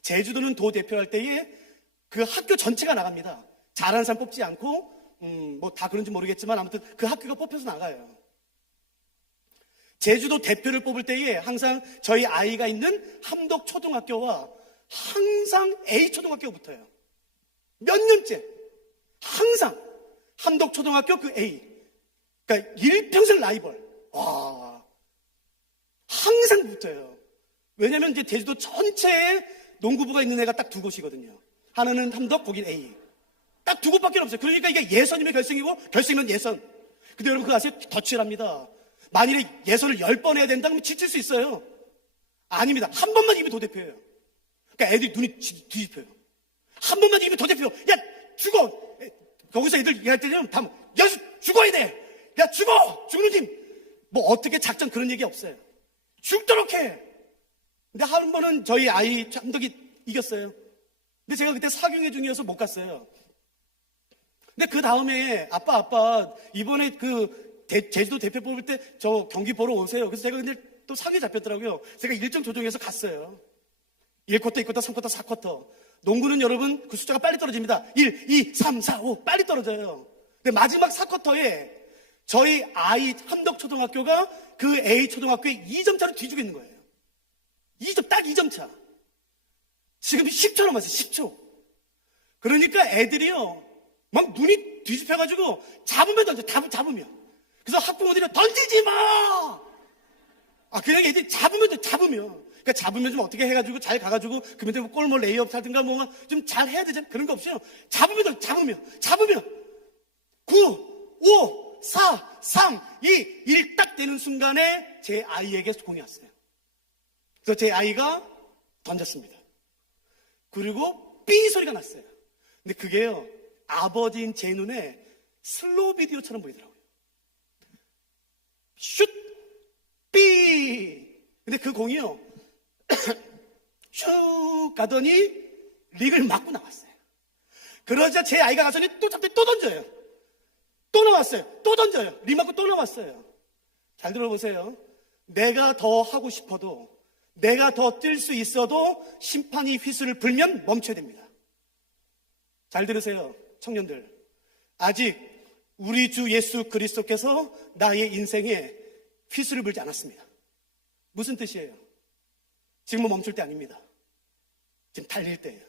제주도는 도 대표할 때에 그 학교 전체가 나갑니다. 잘하는 사람 뽑지 않고 뭐 다 그런지 모르겠지만 아무튼 그 학교가 뽑혀서 나가요. 제주도 대표를 뽑을 때에 항상 저희 아이가 있는 함덕초등학교와 항상 A초등학교가 붙어요. 몇 년째 항상 함덕초등학교 그 A, 그러니까 일평생 라이벌. 와, 항상 붙어요. 왜냐면 이제 제주도 전체에 농구부가 있는 애가 딱 2곳이거든요. 하나는 함덕, 거긴 A. 딱 2곳밖에 없어요. 그러니까 이게 예선이면 결승이고 결승이면 예선. 근데 여러분 그거 아세요? 더 치열합니다. 만일에 예선을 10번 해야 된다면 지칠 수 있어요. 아닙니다. 한 번만 이기면 도대표예요. 그러니까 애들이 눈이 뒤집혀요. 한 번만 이기면 도대표. 야, 죽어! 거기서 애들 얘기할 때는 다 야, 죽어야 돼! 야, 죽어! 죽는 팀! 뭐 어떻게 작전 그런 얘기 없어요. 죽도록 해! 근데 한 번은 저희 아이 함덕이 이겼어요. 근데 제가 그때 사경회 중이어서 못 갔어요. 근데 그 다음에 아빠 이번에 제주도 대표 뽑을 때 저 경기 보러 오세요. 그래서 제가 근데 또 상이 잡혔더라고요. 제가 일정 조정해서 갔어요. 1쿼터, 2쿼터, 3쿼터, 4쿼터. 농구는 여러분 그 숫자가 빨리 떨어집니다. 1, 2, 3, 4, 5 빨리 떨어져요. 근데 마지막 4쿼터에 저희 아이 함덕초등학교가 그 A초등학교에 2점 차로 뒤지고 있는 거예요. 딱 2점 차. 지금 10초 남았어요. 10초. 그러니까 애들이요 막 눈이 뒤집혀가지고 잡으면 던져. 잡으면. 그래서 학부모들이 던지지 마! 그냥 애들이 잡으면. 그러니까 그러니까 잡으면 좀 어떻게 해가지고 잘 가가지고 그 밑에 골 레이업 하든가 뭔가 좀 잘 해야 되잖아요. 그런 거 없어요. 잡으면 9, 5, 4, 3, 2, 1 딱 되는 순간에 제 아이에게 공이 왔어요. 그래서 제 아이가 던졌습니다. 그리고 삐 소리가 났어요. 근데 그게요, 아버지인 제 눈에 슬로우 비디오처럼 보이더라고요. 슛! 삐! 근데 그 공이요, 슉 가더니 릭을 맞고 나왔어요. 그러자 제 아이가 가서 또 잡대 또 던져요. 또 나왔어요. 또 던져요. 릭 맞고 또 나왔어요. 잘 들어보세요. 내가 더 하고 싶어도, 내가 더 뛸 수 있어도 심판이 휘슬을 불면 멈춰야 됩니다. 잘 들으세요, 청년들. 아직 우리 주 예수 그리스도께서 나의 인생에 휘슬을 불지 않았습니다. 무슨 뜻이에요? 지금은 멈출 때 아닙니다. 지금 달릴 때예요.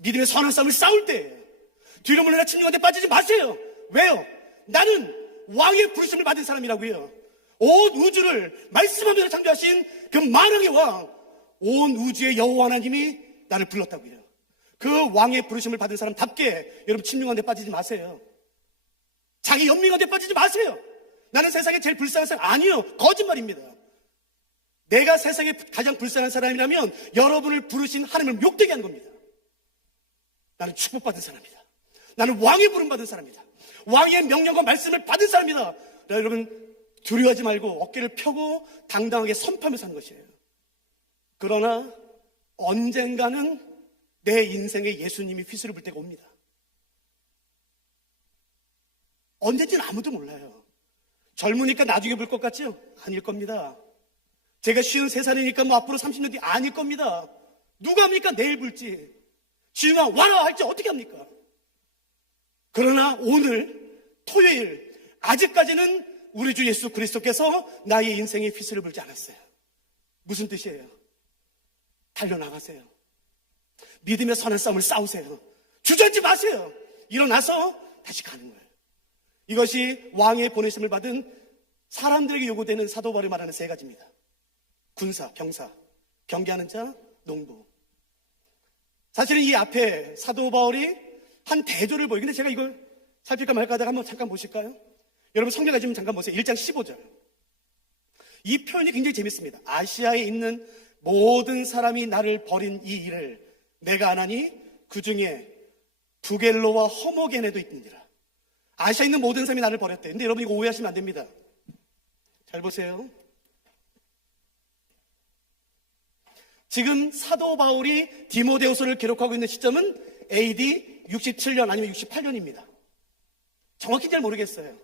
믿음의 선한 싸움을 싸울 때예요. 뒤로 물러나 침묵한데 빠지지 마세요. 왜요? 나는 왕의 부르심을 받은 사람이라고요. 온 우주를 말씀하며 창조하신 그 만왕의 왕, 온 우주의 여호와 하나님이 나를 불렀다고요. 그 왕의 부르심을 받은 사람답게 여러분 침묵한 데 빠지지 마세요. 자기 연민한 데 빠지지 마세요. 나는 세상에 제일 불쌍한 사람, 아니요, 거짓말입니다. 내가 세상에 가장 불쌍한 사람이라면 여러분을 부르신 하나님을 욕되게 하는 겁니다. 나는 축복받은 사람이다. 나는 왕의 부름 받은 사람이다. 왕의 명령과 말씀을 받은 사람이다. 여러분 두려워하지 말고 어깨를 펴고 당당하게 선포하며 사는 것이에요. 그러나 언젠가는 내 인생에 예수님이 휘슬을 불 때가 옵니다. 언제인지는 아무도 몰라요. 젊으니까 나중에 불 것 같죠? 아닐 겁니다. 제가 53살이니까 뭐 앞으로 30년 뒤 아닐 겁니다. 누가 합니까? 내일 불지. 지웅아 와라 할지 어떻게 합니까? 그러나 오늘 토요일 아직까지는 우리 주 예수 그리스도께서 나의 인생에 휘슬을 불지 않았어요. 무슨 뜻이에요? 달려나가세요. 믿음의 선한 싸움을 싸우세요. 주저앉지 마세요. 일어나서 다시 가는 거예요. 이것이 왕의 보내심을 받은 사람들에게 요구되는 사도 바울이 말하는 세 가지입니다. 군사, 병사, 경계하는 자, 농부. 사실은 이 앞에 사도 바울이 한 대조를 보이는데 제가 이걸 살필까 말까 하다가 한번 잠깐 보실까요? 여러분 성경 가지면 잠깐 보세요. 1장 15절. 이 표현이 굉장히 재밌습니다. 아시아에 있는 모든 사람이 나를 버린 이 일을 내가 안 하니 그 중에 부겔로와 허모게네도 있느니라. 아시아에 있는 모든 사람이 나를 버렸대. 근데 여러분 이거 오해하시면 안 됩니다. 잘 보세요. 지금 사도 바울이 디모데후서를 기록하고 있는 시점은 AD 67년 아니면 68년입니다. 정확히 잘 모르겠어요.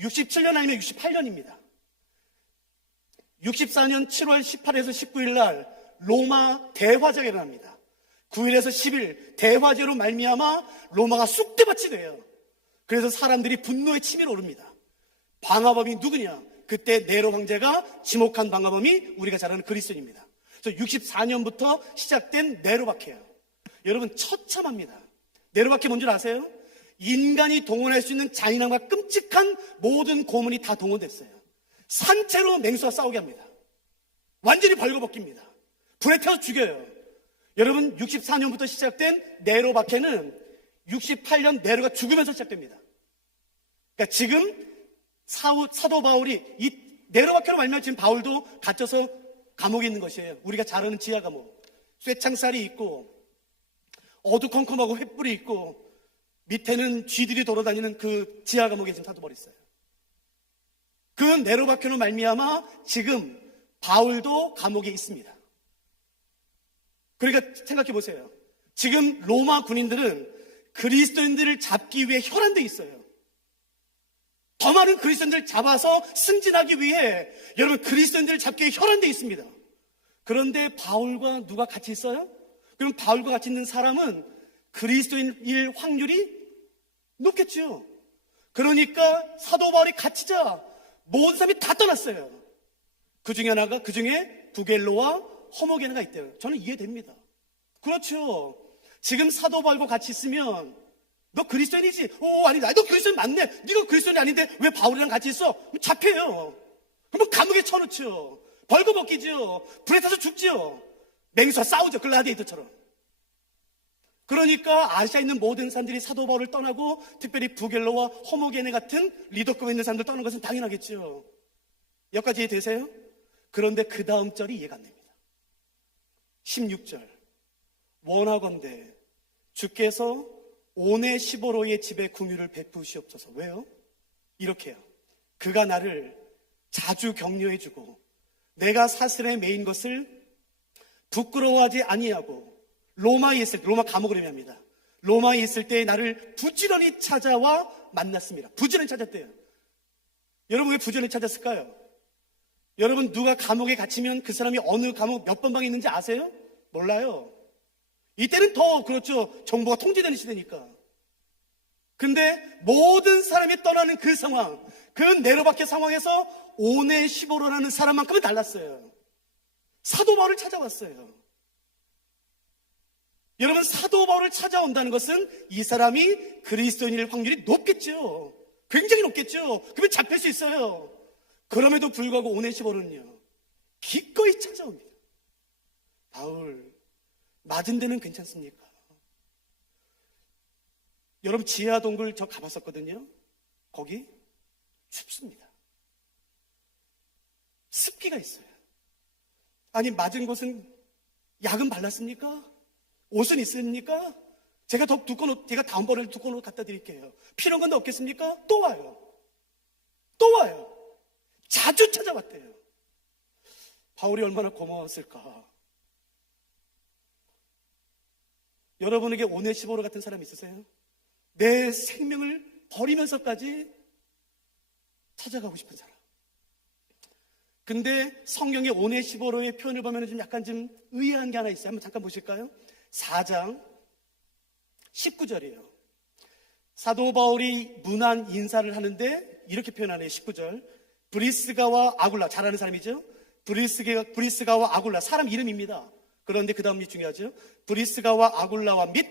67년 아니면 68년입니다. 64년 7월 18일에서 19일 날 로마 대화제가 일어납니다. 9일에서 10일 대화제로 말미암아 로마가 쑥대밭이 돼요. 그래서 사람들이 분노의 치밀어 오릅니다. 방화범이 누구냐? 그때 네로 황제가 지목한 방화범이 우리가 잘 아는 그리스도인입니다. 그래서 64년부터 시작된 네로박해예요. 여러분 처참합니다. 네로박해 뭔지 아세요? 인간이 동원할 수 있는 잔인함과 끔찍한 모든 고문이 다 동원됐어요. 산채로 맹수와 싸우게 합니다. 완전히 벌거벗깁니다. 불에 태워 죽여요. 여러분 64년부터 시작된 네로박해는 68년 네로가 죽으면서 시작됩니다. 그러니까 지금 사도 바울이 이 네로박해로 말미암아 지금 바울도 갇혀서 감옥에 있는 것이에요. 우리가 잘 아는 지하 감옥. 쇠창살이 있고 어두컴컴하고 횃불이 있고 밑에는 쥐들이 돌아다니는 그 지하 감옥에 지금 사도 바울이 있어요. 그 네로박해로 말미암아 지금 바울도 감옥에 있습니다. 그러니까 생각해 보세요. 지금 로마 군인들은 그리스도인들을 잡기 위해 혈안돼 있어요. 더 많은 그리스도인들을 잡아서 승진하기 위해 여러분 그리스도인들을 잡기 위해 혈안돼 있습니다. 그런데 바울과 누가 같이 있어요? 그럼 바울과 같이 있는 사람은 그리스도인일 확률이 높겠죠. 그러니까 사도 바울이 갇히자 모든 사람이 다 떠났어요. 그 중에 하나가 그 중에 부겔로와 허모게네가 있대요. 저는 이해됩니다. 그렇죠. 지금 사도 바울과 같이 있으면 너 그리스도인이지? 아니 너 그리스도인 맞네. 네가 그리스도인이 아닌데 왜 바울이랑 같이 있어? 잡혀요. 그러면 감옥에 쳐놓죠. 벌거벗기죠. 불에 타서 죽죠. 맹수와 싸우죠. 글라디에이터처럼. 그러니까 아시아에 있는 모든 사람들이 사도 바울을 떠나고 특별히 부겔로와 호모게네 같은 리더급에 있는 사람들 떠나는 것은 당연하겠죠. 여기까지 이해되세요? 그런데 그 다음 절이 이해가 안 됩니다. 16절. 원하건대 주께서 오네시보로의 집에 긍휼을 베푸시옵소서. 왜요? 이렇게요. 그가 나를 자주 격려해주고 내가 사슬에 매인 것을 부끄러워하지 아니하고 로마에 있을 때, 로마 감옥을 의미합니다. 로마에 있을 때 나를 부지런히 찾아와 만났습니다. 부지런히 찾았대요. 여러분 왜 부지런히 찾았을까요? 여러분 누가 감옥에 갇히면 그 사람이 어느 감옥 몇 번 방에 있는지 아세요? 몰라요. 이때는 더 그렇죠. 정보가 통제되는 시대니까. 근데 모든 사람이 떠나는 그 상황, 그 네로밖의 상황에서 오네시보로라는 사람만큼은 달랐어요. 사도 바울을 찾아왔어요. 여러분 사도 바울을 찾아온다는 것은 이 사람이 그리스도인일 확률이 높겠죠. 굉장히 높겠죠. 그러면 잡힐 수 있어요. 그럼에도 불구하고 오네시보로는요 기꺼이 찾아옵니다. 바울 맞은 데는 괜찮습니까? 여러분 지하 동굴 저 가봤었거든요. 거기 춥습니다. 습기가 있어요. 아니 맞은 곳은 약은 발랐습니까? 옷은 있습니까? 제가 더 두꺼운 옷, 제가 다음번에 두꺼운 옷 갖다 드릴게요. 필요한 건 없겠습니까? 또 와요. 또 와요. 자주 찾아왔대요. 바울이 얼마나 고마웠을까. 여러분에게 오네시보로 같은 사람 있으세요? 내 생명을 버리면서까지 찾아가고 싶은 사람. 근데 성경의 오네시보로의 표현을 보면 좀 약간 좀 의아한 게 하나 있어요. 한번 잠깐 보실까요? 4장 19절이에요. 사도 바울이 문안 인사를 하는데 이렇게 표현하네요. 19절. 브리스가와 아굴라, 잘 아는 사람이죠? 브리스가와 아굴라, 사람 이름입니다. 그런데 그 다음이 중요하죠. 브리스가와 아굴라와 및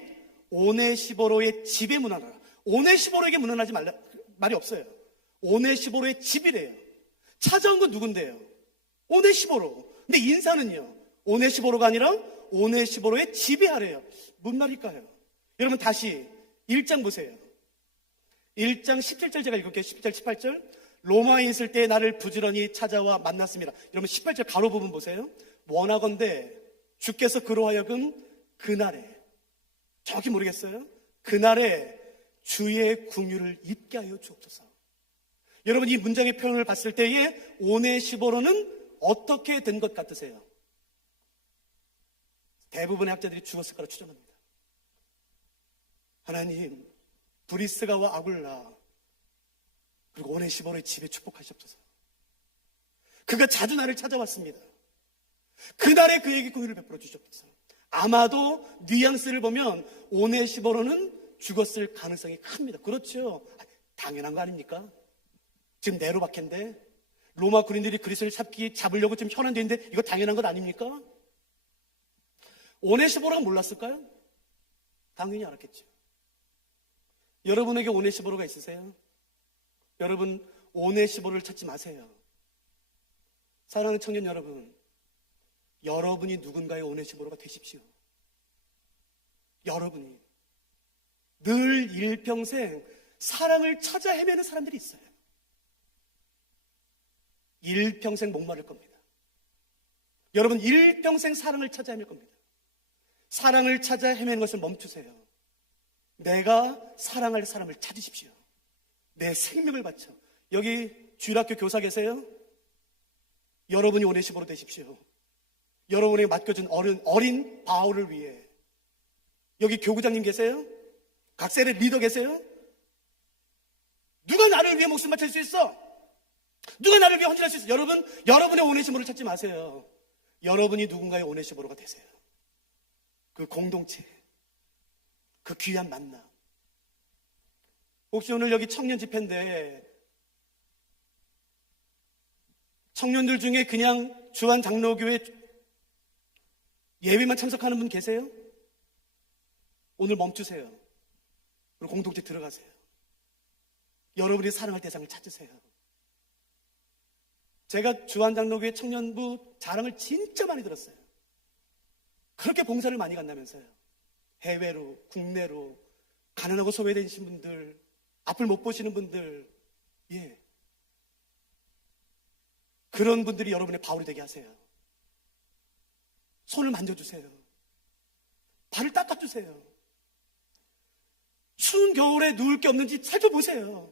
오네시보로의 집에 문안하라. 오네시보로에게 문안하지 말라 말이 없어요. 오네시보로의 집이래요. 찾아온 건 누군데요? 오네시보로. 근데 인사는요, 오네시보로가 아니라 오네시보로의 집에 하래요. 뭔 말일까요? 여러분 다시 1장 보세요. 1장 17절 제가 읽을게요. 17절 18절. 로마에 있을 때 나를 부지런히 찾아와 만났습니다. 여러분 18절 가로 부분 보세요. 원하건대 주께서 그로 하여금 그날에, 저기 모르겠어요? 그날에 주의 긍휼을 입게 하여 주옵소서. 여러분 이 문장의 표현을 봤을 때에 오네시보로는 어떻게 된 것 같으세요? 대부분의 학자들이 죽었을 거라 추정합니다. 하나님, 브리스가와 아굴라 그리고 오네시보로의 집에 축복하시옵소서. 그가 자주 나를 찾아왔습니다. 그날에 그에게 긍휼을 베풀어 주셨옵소서. 아마도 뉘앙스를 보면 오네시보로는 죽었을 가능성이 큽니다. 그렇죠. 당연한 거 아닙니까? 지금 네로박해인데 로마 군인들이 그리스도를 잡으려고 지금 현안되는데 이거 당연한 것 아닙니까? 오네시보로가 몰랐을까요? 당연히 알았겠죠. 여러분에게 오네시보로가 있으세요? 여러분 오네시보로를 찾지 마세요. 사랑하는 청년 여러분, 여러분이 누군가의 오네시보로가 되십시오. 여러분이 늘 일평생 사랑을 찾아 헤매는 사람들이 있어요. 일평생 목마를 겁니다. 여러분 일평생 사랑을 찾아 헤맬 겁니다. 사랑을 찾아 헤매는 것을 멈추세요. 내가 사랑할 사람을 찾으십시오. 내 생명을 바쳐. 여기 주일학교 교사 계세요? 여러분이 오네시보로 되십시오. 여러분에게 맡겨준 어린 바울을 위해. 여기 교구장님 계세요? 각셀의 리더 계세요? 누가 나를 위해 목숨 바칠 수 있어? 누가 나를 위해 헌신할 수 있어? 여러분, 여러분의 오네시보를 찾지 마세요. 여러분이 누군가의 오네시보로가 되세요. 그 공동체, 그 귀한 만남. 혹시 오늘 여기 청년 집회인데 청년들 중에 그냥 주한 장로교회 예배만 참석하는 분 계세요? 오늘 멈추세요. 그리고 공동체 들어가세요. 여러분이 사랑할 대상을 찾으세요. 제가 주한장로교회 청년부 자랑을 진짜 많이 들었어요. 그렇게 봉사를 많이 간다면서요. 해외로, 국내로, 가난하고 소외되신 분들, 앞을 못 보시는 분들, 예. 그런 분들이 여러분의 바울이 되게 하세요. 손을 만져주세요. 발을 닦아주세요. 추운 겨울에 누울 게 없는지 살펴보세요.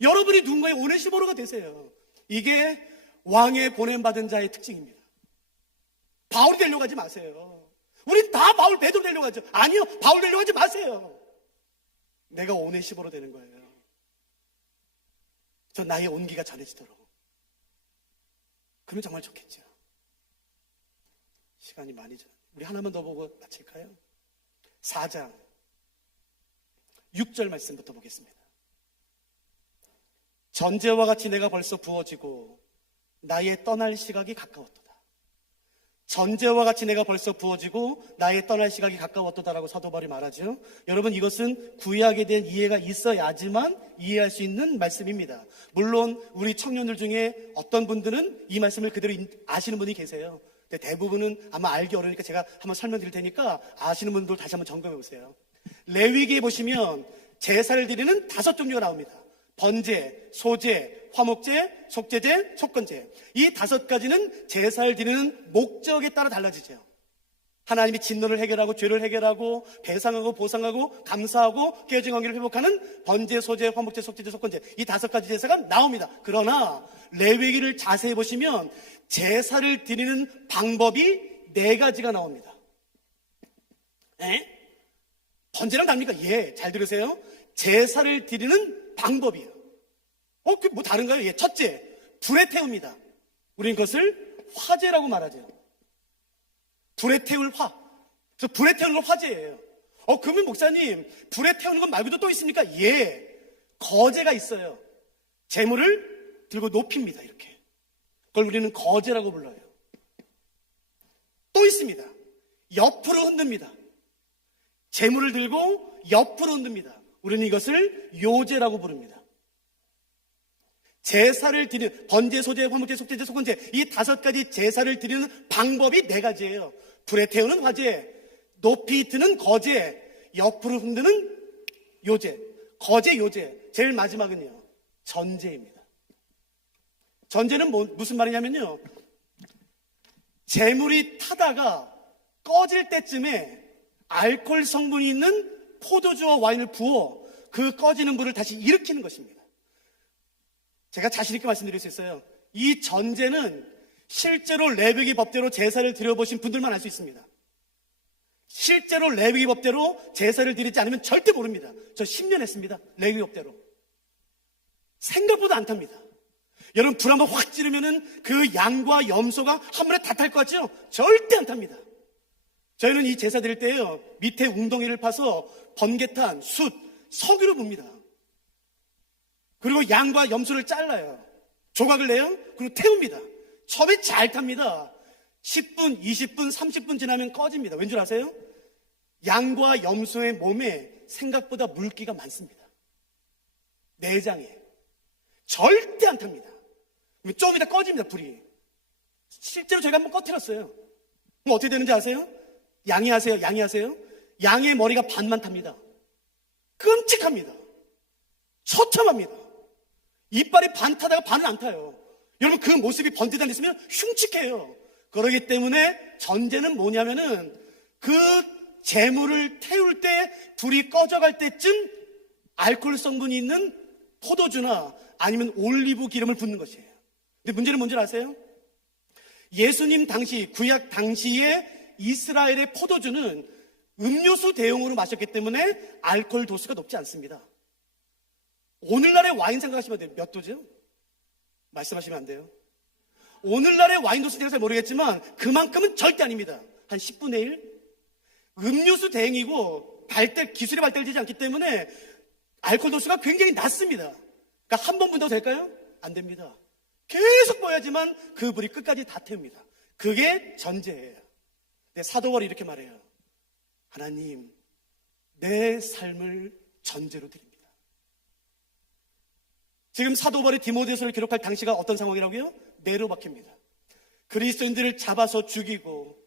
여러분이 누군가의 오네시모로가 되세요. 이게 왕의 보냄받은 자의 특징입니다. 바울이 되려고 하지 마세요. 우린 다 바울 베드로 되려고 하죠. 아니요, 바울 되려고 하지 마세요. 내가 오네시모로 되는 거예요. 저 나의 온기가 전해지도록. 그러면 정말 좋겠죠. 시간이 많이 전. 우리 하나만 더 보고 마칠까요? 4장 6절 말씀부터 보겠습니다. 전제와 같이 내가 벌써 부어지고 나의 떠날 시각이 가까웠도다. 전제와 같이 내가 벌써 부어지고 나의 떠날 시각이 가까웠도다라고 사도 바울이 말하죠. 여러분, 이것은 구약에 대한 이해가 있어야지만 이해할 수 있는 말씀입니다. 물론 우리 청년들 중에 어떤 분들은 이 말씀을 그대로 아시는 분이 계세요. 근데 대부분은 아마 알기 어려우니까 제가 한번 설명드릴 테니까 아시는 분들 다시 한번 점검해 보세요. 레위기에 보시면 제사를 드리는 5종류가 나옵니다. 번제, 소제, 화목제, 속제제, 속건제. 이 5가지는 제사를 드리는 목적에 따라 달라지죠. 하나님이 진노를 해결하고 죄를 해결하고 배상하고 보상하고 감사하고 깨어진 관계를 회복하는 번제, 소제, 화목제, 속제제, 속건제. 이 5가지 제사가 나옵니다. 그러나 레위기를 자세히 보시면 제사를 드리는 방법이 4가지가 나옵니다. 에? 번제랑 답니까? 예, 잘 들으세요. 제사를 드리는 방법이에요. 그게 뭐 다른가요? 예, 첫째, 불에 태웁니다. 우리는 그것을 화제라고 말하죠. 불에 태울 화. 그래서 불에 태우는 건 화제예요. 그러면 목사님, 불에 태우는 것 말고도 또 있습니까? 예, 거제가 있어요. 재물을 들고 높입니다. 이렇게. 그걸 우리는 거제라고 불러요. 또 있습니다. 옆으로 흔듭니다. 재물을 들고 옆으로 흔듭니다. 우리는 이것을 요제라고 부릅니다. 제사를 드리는 번제, 소제, 화목제, 속제제, 속건제, 이 5가지 제사를 드리는 방법이 4가지예요. 불에 태우는 화제, 높이 드는 거제, 옆으로 흔드는 요제. 거제, 요제. 제일 마지막은요, 전제입니다. 전제는 무슨 말이냐면요, 재물이 타다가 꺼질 때쯤에 알코올 성분이 있는 포도주와 와인을 부어 그 꺼지는 불을 다시 일으키는 것입니다. 제가 자신 있게 말씀드릴 수 있어요. 이 전제는 실제로 레위기 법대로 제사를 드려보신 분들만 알 수 있습니다. 실제로 레위기 법대로 제사를 드리지 않으면 절대 모릅니다. 저 10년 했습니다. 레위기 법대로. 생각보다 안 탑니다. 여러분, 불 한번 확 찌르면은 그 양과 염소가 한 번에 다 탈 것 같죠? 절대 안 탑니다. 저희는 이 제사 드릴 때요, 밑에 웅덩이를 파서 번개탄, 숯, 석유를 붑니다. 그리고 양과 염소를 잘라요. 조각을 내요. 그리고 태웁니다. 처음에 잘 탑니다. 10분, 20분, 30분 지나면 꺼집니다. 왠 줄 아세요? 양과 염소의 몸에 생각보다 물기가 많습니다. 내장에. 절대 안 탑니다. 좀 이따 꺼집니다, 불이. 실제로 제가 한번 꺼뜨렸어요. 그럼 어떻게 되는지 아세요? 양이 하세요. 양의 머리가 반만 탑니다. 끔찍합니다. 처참합니다. 이빨이 반 타다가 반은 안 타요. 여러분, 그 모습이 번듯한 데 있으면 흉측해요. 그러기 때문에 전제는 뭐냐면은 그 재물을 태울 때 불이 꺼져갈 때쯤 알코올 성분이 있는 포도주나 아니면 올리브 기름을 붓는 것이에요. 근데 문제는 뭔지 아세요? 예수님 당시, 구약 당시에 이스라엘의 포도주는 음료수 대용으로 마셨기 때문에 알코올 도수가 높지 않습니다. 오늘날의 와인 생각하시면 돼요. 몇 도죠? 말씀하시면 안 돼요. 오늘날의 와인 도수 제가 잘 모르겠지만 그만큼은 절대 아닙니다. 한 10분의 1? 음료수 대행이고 기술이 발달되지 않기 때문에 알코올 도수가 굉장히 낮습니다. 그러니까 한 번 분도 될까요? 안 됩니다. 계속 보여야지만 그 불이 끝까지 다 태웁니다. 그게 전제예요. 근데 사도 바울이 이렇게 말해요. 하나님, 내 삶을 전제로 드립니다. 지금 사도 바울이 디모데서를 기록할 당시가 어떤 상황이라고요? 네로 박힙니다. 그리스도인들을 잡아서 죽이고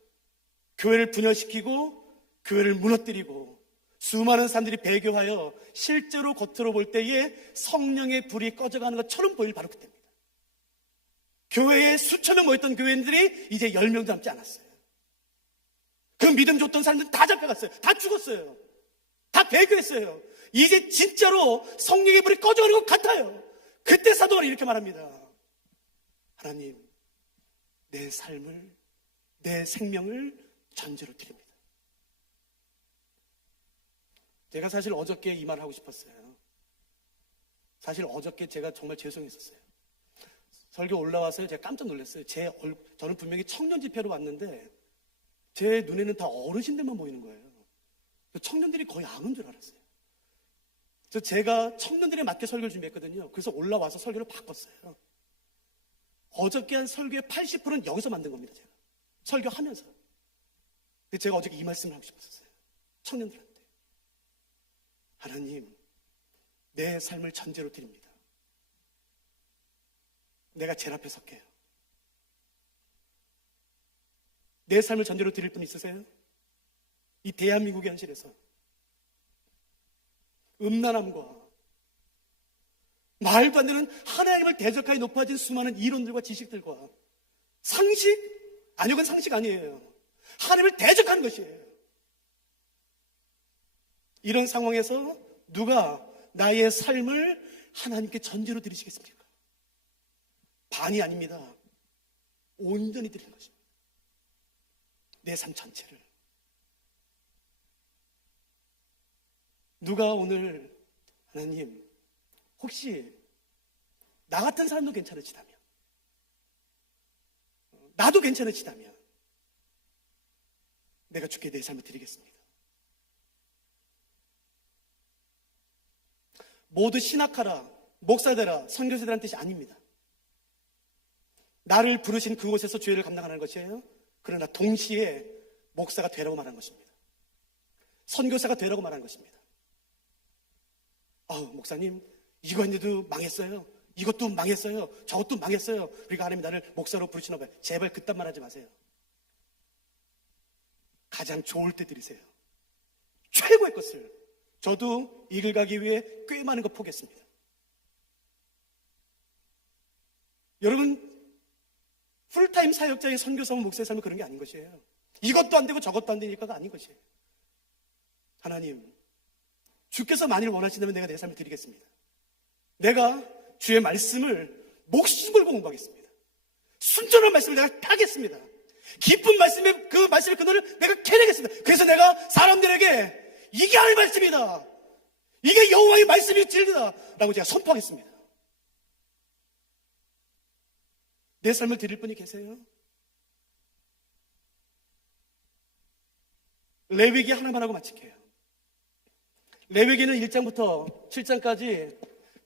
교회를 분열시키고 교회를 무너뜨리고 수많은 사람들이 배교하여 실제로 겉으로 볼 때에 성령의 불이 꺼져가는 것처럼 보일 바로 그때입니다. 교회에 수천 명 모였던 교회인들이 이제 10명도 남지 않았어요. 그 믿음 줬던 사람들은 다 잡혀갔어요. 다 죽었어요. 다 배교했어요. 이제 진짜로 성령의 불이 꺼져가는 것 같아요. 그때 사도 바울이 이렇게 말합니다. 하나님, 내 삶을, 내 생명을 전제로 드립니다. 제가 사실 어저께 이 말을 하고 싶었어요. 사실 어저께 제가 정말 죄송했었어요. 설교 올라와서 제가 깜짝 놀랐어요. 저는 분명히 청년 집회로 왔는데 제 눈에는 다 어르신들만 보이는 거예요. 청년들이 거의 안 온 줄 알았어요. 그래서 제가 청년들에 맞게 설교를 준비했거든요. 그래서 올라와서 설교를 바꿨어요. 어저께 한 설교의 80%는 여기서 만든 겁니다. 제가 설교하면서. 근데 제가 어저께 이 말씀을 하고 싶었어요. 청년들한테. 하나님, 내 삶을 전제로 드립니다. 내가 제일 앞에 설게요. 내 삶을 전제로 드릴 분 있으세요? 이 대한민국의 현실에서 음란함과 말도 안 되는 하나님을 대적하여 높아진 수많은 이론들과 지식들과 상식? 아니요, 그건 상식 아니에요. 하나님을 대적하는 것이에요. 이런 상황에서 누가 나의 삶을 하나님께 전제로 드리시겠습니까? 반이 아닙니다. 온전히 드리는 것입니다. 내 삶 전체를. 누가 오늘 하나님, 혹시 나 같은 사람도 괜찮으시다면, 나도 괜찮으시다면 내가 주께 내 삶을 드리겠습니다. 모두 신학하라, 목사되라, 선교사되라는 뜻이 아닙니다. 나를 부르신 그곳에서 죄를 감당하는 것이에요. 그러나 동시에 목사가 되라고 말하는 것입니다. 선교사가 되라고 말하는 것입니다. 목사님, 이거 했는데도 망했어요. 이것도 망했어요. 저것도 망했어요. 그러니까 하나님 나를 목사로 부르시나 봐요. 제발 그딴 말 하지 마세요. 가장 좋을 때 드리세요. 최고의 것을. 저도 이 길 가기 위해 꽤 많은 거 포기했습니다. 여러분, 풀타임 사역자의 선교사와 목사의 삶은 그런 게 아닌 것이에요. 이것도 안 되고 저것도 안 되니까가 아닌 것이에요. 하나님, 주께서 만일 원하신다면 내가 내 삶을 드리겠습니다. 내가 주의 말씀을 목숨 걸고 공부하겠습니다. 순전한 말씀을 내가 하겠습니다. 기쁜 말씀의 그 말씀의 근원을 내가 캐내겠습니다. 그래서 내가 사람들에게 이게 하나님의 말씀이다, 이게 여호와의 말씀이 진리다 라고 제가 선포하겠습니다. 내 삶을 드릴 분이 계세요? 레위기 하나만 하고 마칠게요. 레위기는 1장부터 7장까지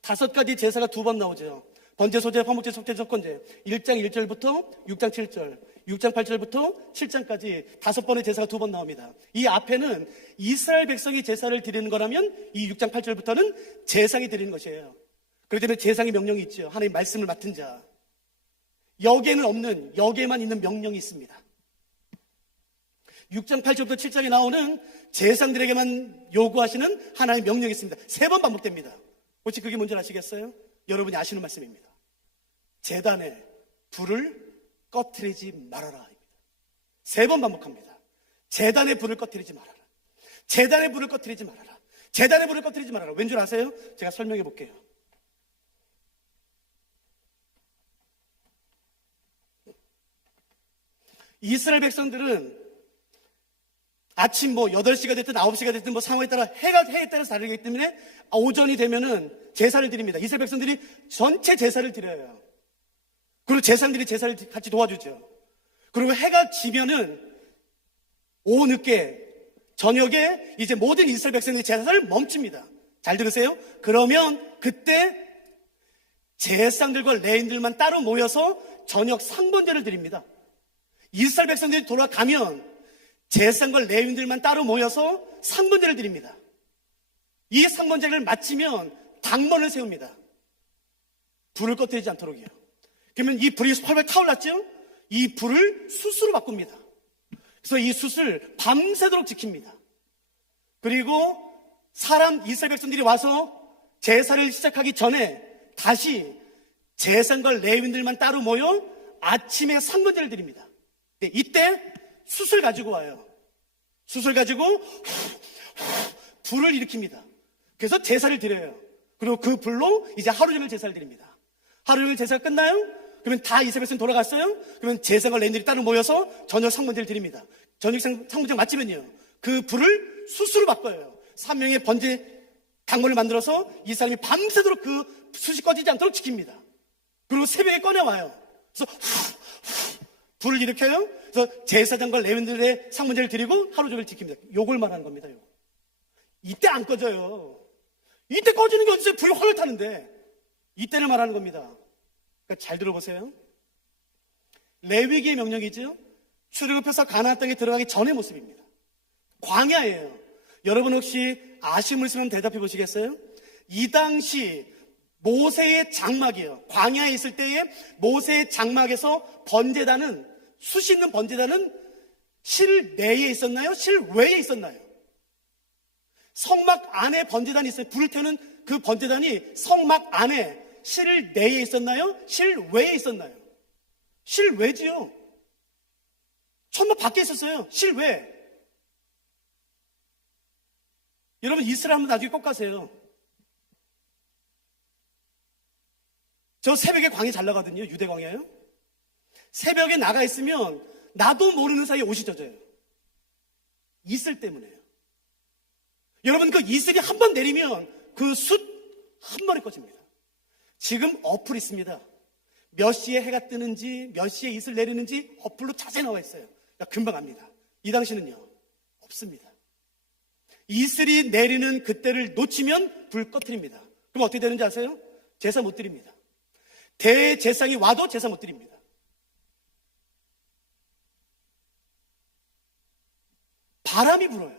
5가지 제사가 2번 나오죠. 번제, 소제, 화목제, 속죄, 속건제. 1장 1절부터 6장 7절, 6장 8절부터 7장까지 5번의 제사가 2번 나옵니다. 이 앞에는 이스라엘 백성이 제사를 드리는 거라면 이 6장 8절부터는 제사장이 드리는 것이에요. 그렇기 때문에 제사장의 명령이 있죠. 하나님 말씀을 맡은 자. 여기에는 없는, 여기에만 있는 명령이 있습니다. 6장 8절부터 7장에 나오는 제사장들에게만 요구하시는 하나님의 명령이 있습니다. 3번 반복됩니다. 혹시 그게 뭔지 아시겠어요? 여러분이 아시는 말씀입니다. 제단에 불을 꺼트리지 말아라. 3번 반복합니다. 제단에 불을 꺼트리지 말아라. 제단에 불을 꺼트리지 말아라. 제단에 불을 꺼트리지 말아라. 왠 줄 아세요? 제가 설명해 볼게요. 이스라엘 백성들은 아침 8시가 됐든 9시가 됐든 상황에 따라 해에 따라서 다르기 때문에 오전이 되면은 제사를 드립니다. 이스라엘 백성들이 전체 제사를 드려요. 그리고 제사장들이 제사를 같이 도와주죠. 그리고 해가 지면은 오후 늦게 저녁에 이제 모든 이스라엘 백성들이 제사를 멈춥니다. 잘 들으세요? 그러면 그때 제사장들과 레인들만 따로 모여서 저녁 상번제를 드립니다. 이스라엘 백성들이 돌아가면 제사장과 레위인들만 따로 모여서 상번제를 드립니다. 이 상번제를 마치면 당번을 세웁니다. 불을 꺼뜨리지 않도록이요. 그러면 이 불이 활발 타올랐죠? 이 불을 숯으로 바꿉니다. 그래서 이 숯을 밤새도록 지킵니다. 그리고 이스라엘 백성들이 와서 제사를 시작하기 전에 다시 제사장과 레위인들만 따로 모여 아침에 상번제를 드립니다. 이때 숯을 가지고 와요. 숯을 가지고 불을 일으킵니다. 그래서 제사를 드려요. 그리고 그 불로 이제 하루 종일 제사를 드립니다. 하루 종일 제사가 끝나요? 그러면 다 이스라엘 백성 돌아갔어요? 그러면 제사장과 레위인들이 따로 모여서 저녁 상번제를 드립니다. 저녁 상번제 마치면요, 그 불을 숯으로 바꿔요. 3명의 번제 당번을 만들어서 이 사람이 밤새도록 그 숯이 꺼지지 않도록 지킵니다. 그리고 새벽에 꺼내와요. 그래서 불을 일으켜요. 그래서 제사장과 레위인들의 상번제를 드리고 하루 종일 지킵니다. 요걸 말하는 겁니다. 요거. 이때 안 꺼져요. 이때 꺼지는 게 어디서 불이 활을 타는데, 이때를 말하는 겁니다. 그러니까 잘 들어보세요. 레위기의 명령이죠. 출애굽해서 가나안 땅에 들어가기 전의 모습입니다. 광야예요. 여러분 혹시 아시는 분은 대답해 보시겠어요? 이 당시 모세의 장막이에요. 광야에 있을 때에 모세의 장막에서 번제단은, 숯이 있는 번제단은 실내에 있었나요? 실외에 있었나요? 성막 안에 번제단이 있어요. 불을 태우는 그 번제단이 성막 안에 실내에 있었나요? 실외에 있었나요? 실외지요. 천막 밖에 있었어요. 실외. 여러분 이스라엘 한번 나중에 꼭 가세요. 저 새벽에 광야 잘 나가거든요. 유대 광야요. 새벽에 나가 있으면 나도 모르는 사이에 옷이 젖어요. 이슬 때문에요. 여러분 그 이슬이 한 번 내리면 그 숯 한 번에 꺼집니다. 지금 어플 있습니다. 몇 시에 해가 뜨는지 몇 시에 이슬 내리는지 어플로 자세히 나와 있어요. 그러니까 금방 압니다. 이 당시는요, 없습니다. 이슬이 내리는 그때를 놓치면 불 꺼뜨립니다. 그럼 어떻게 되는지 아세요? 제사 못 드립니다. 대제사장이 와도 제사 못 드립니다. 바람이 불어요.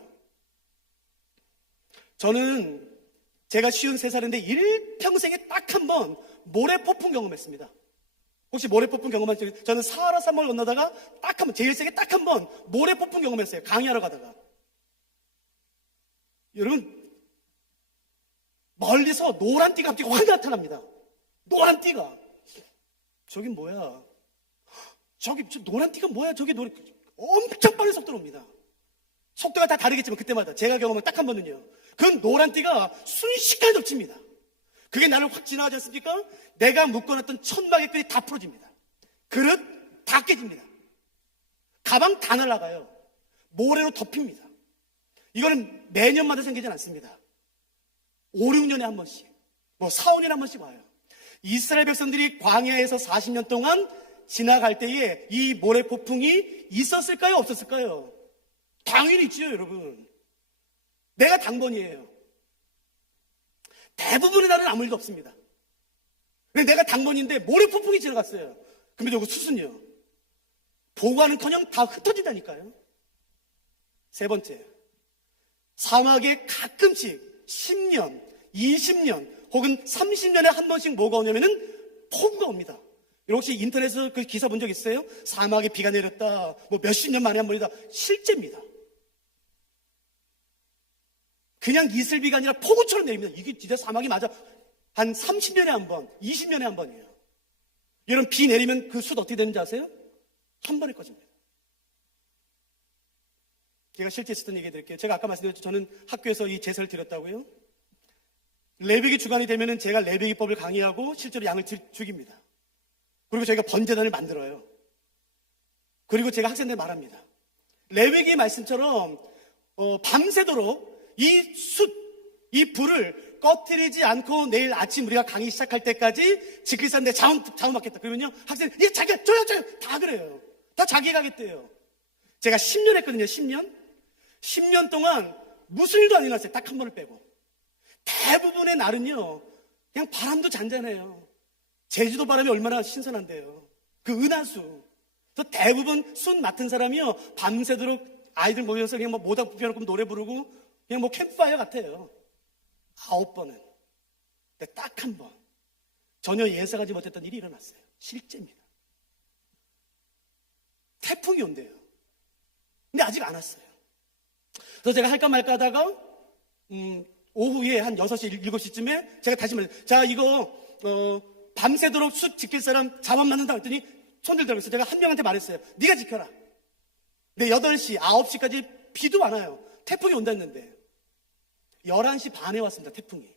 저는 제가 53살인데 일평생에 딱 한 번 모래폭풍 경험했습니다. 혹시 모래폭풍 경험하셨어요? 저는 사하라 사막을 건너다가 딱 한 번, 제일 세게 딱 한 번 모래폭풍 경험했어요. 강의하러 가다가. 여러분, 멀리서 노란 띠가 갑자기 확 나타납니다. 노란 띠가. 저기 뭐야? 저 노란 띠가 뭐야? 저기 엄청 빠른 속도로 옵니다. 속도가 다 다르겠지만 그때마다 제가 경험한 딱 한 번은요, 그 노란 띠가 순식간에 덮칩니다. 그게 나를 확 지나가지 않습니까? 내가 묶어놨던 천막의 끈이 다 풀어집니다. 그릇 다 깨집니다. 가방 다 날아가요. 모래로 덮입니다. 이거는 매년마다 생기진 않습니다. 5, 6년에 한 번씩, 4, 5년에 한 번씩 와요. 이스라엘 백성들이 광야에서 40년 동안 지나갈 때에 이 모래폭풍이 있었을까요? 없었을까요? 당연히 있지요, 여러분. 내가 당번이에요. 대부분의 날은 아무 일도 없습니다. 근데 내가 당번인데 모래폭풍이 지나갔어요. 근데 저거 숯은요, 보관은커녕 다 흩어지다니까요. 세 번째, 사막에 가끔씩 10년, 20년 혹은 30년에 한 번씩 뭐가 오냐면은 폭우가 옵니다. 혹시 인터넷에서 그 기사 본 적 있어요? 사막에 비가 내렸다, 몇십 년 만에 한 번이다. 실제입니다. 그냥 이슬비가 아니라 폭우처럼 내립니다. 이게 진짜 사막이 맞아. 한 30년에 한 번, 20년에 한 번이에요. 여러분, 비 내리면 그 숯 어떻게 되는지 아세요? 한 번에 꺼집니다. 제가 실제 있었던 얘기 드릴게요. 제가 아까 말씀드렸죠. 저는 학교에서 이 제사를 드렸다고요. 레위기 주간이 되면은 제가 레위기법을 강의하고 실제로 양을 죽입니다. 그리고 저희가 번제단을 만들어요. 그리고 제가 학생들 말합니다. 레위기 말씀처럼 밤새도록 이 숯, 이 불을 꺼뜨리지 않고 내일 아침 우리가 강의 시작할 때까지 지킬 사람들 자원받겠다. 그러면요, 학생들 이게 자기가 저요 다 그래요. 다 자기가 하겠대요. 제가 10년 했거든요. 10년 동안 무슨 일도 안 일어났어요. 딱 한 번을 빼고. 대부분의 날은요, 그냥 바람도 잔잔해요. 제주도 바람이 얼마나 신선한데요. 그 은하수. 그래서 대부분 숯 맡은 사람이요, 밤새도록 아이들 모여서 그냥 모닥불 펴놓고 노래 부르고 그냥 캠프파이어 같아요. 9번은. 근데 딱 한 번. 전혀 예상하지 못했던 일이 일어났어요. 실제입니다. 태풍이 온대요. 근데 아직 안 왔어요. 그래서 제가 할까 말까 하다가 오후에 한 6시, 7시쯤에 제가 다시 말해요. 자, 이거 밤새도록 숲 지킬 사람 자만 맞는다 했더니 손들 들고 있어요. 제가 한 명한테 말했어요. 네가 지켜라. 근데 8시, 9시까지 비도 안 와요. 태풍이 온다 했는데 11시 반에 왔습니다. 태풍이.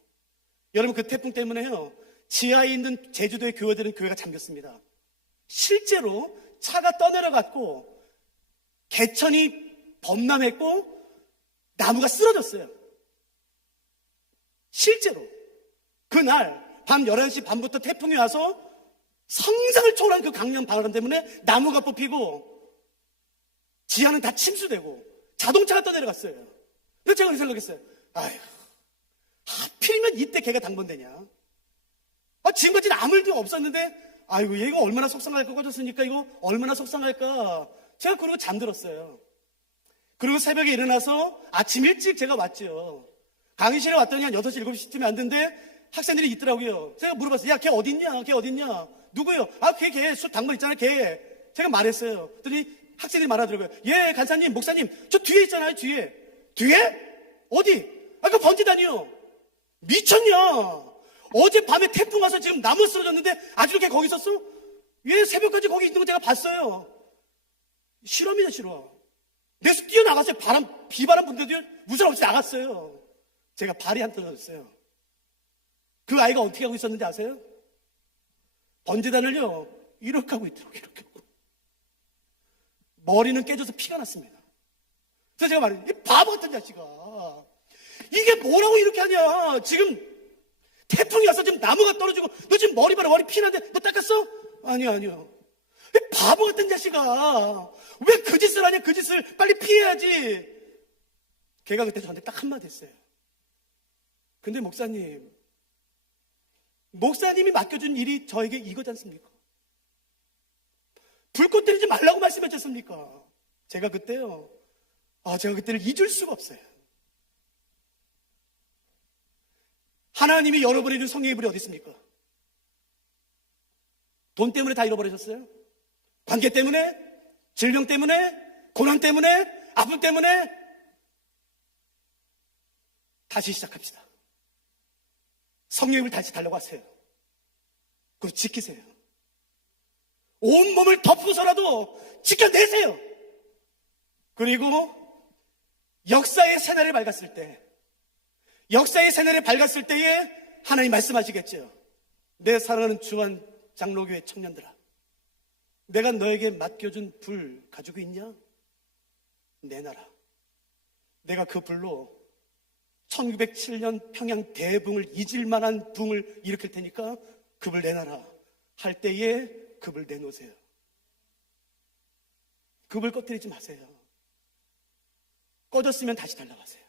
여러분, 그 태풍 때문에요, 지하에 있는 제주도의 교회들은 교회가 잠겼습니다. 실제로 차가 떠내려갔고 개천이 범람했고 나무가 쓰러졌어요. 실제로 그날 밤 11시 반부터 태풍이 와서 상상을 초월한 그 강렬한 바람 때문에 나무가 뽑히고 지하는 다 침수되고 자동차가 떠내려갔어요. 그래서 제가 그렇게 생각했어요. 아휴, 하필이면 이때 걔가 당번되냐. 지금까지는 아무 일도 없었는데 아이고, 얘가 얼마나 속상할까. 꺼졌으니까 이거 얼마나 속상할까. 제가 그러고 잠들었어요. 그리고 새벽에 일어나서 아침 일찍 제가 왔죠. 강의실에 왔더니 한 6시, 7시쯤에 왔는데 학생들이 있더라고요. 제가 물어봤어요. 야, 걔 어딨냐? 걔 어딨냐? 누구요? 걔 술 당번 있잖아요. 걔. 제가 말했어요. 그랬더니 학생들이 말하더라고요. 예, 간사님, 목사님, 저 뒤에 있잖아요. 뒤에. 뒤에? 어디? 그 번지다니요. 미쳤냐? 어젯밤에 태풍 와서 지금 나무 쓰러졌는데 아직도 걔 거기 있었어? 예, 새벽까지 거기 있는 거 제가 봤어요. 실화입니다, 실화. 내서 뛰어나갔어요. 비바람 분대도 무슨 없이 나갔어요. 제가 발이 안 떨어졌어요. 그 아이가 어떻게 하고 있었는지 아세요? 번제단을요, 이렇게 하고 있더라고요. 이렇게 하고. 머리는 깨져서 피가 났습니다. 그래서 제가 말해요. 이 바보 같은 자식아. 이게 뭐라고 이렇게 하냐. 지금 태풍이 와서 지금 나무가 떨어지고 너 지금 머리 봐라. 머리 피나는데 너 닦았어? 아니요. 이 바보 같은 자식아. 왜 그 짓을 하냐. 그 짓을 빨리 피해야지. 걔가 그때 저한테 딱 한마디 했어요. 근데 목사님이 맡겨준 일이 저에게 이거지 않습니까? 불꽃 때리지 말라고 말씀하셨지 않습니까? 제가 그때를 잊을 수가 없어요. 하나님이 열어버리는 성령의 불이 어디 있습니까? 돈 때문에 다 잃어버리셨어요? 관계 때문에? 질병 때문에? 고난 때문에? 아픔 때문에? 다시 시작합시다. 성령의 불 다시 달라고 하세요. 그리고 지키세요. 온 몸을 덮어서라도 지켜내세요. 그리고 역사의 새날을 밝았을 때에 하나님 말씀하시겠죠. 내 사랑하는 주한 장로교회 청년들아, 내가 너에게 맡겨준 불 가지고 있냐? 내놔라. 내가 그 불로 1907년 평양 대붕을 잊을 만한 붕을 일으킬 테니까 그 불 내놔라. 할 때에 그 불 내놓으세요. 그 불 꺼뜨리지 마세요. 꺼졌으면 다시 달라고 하세요.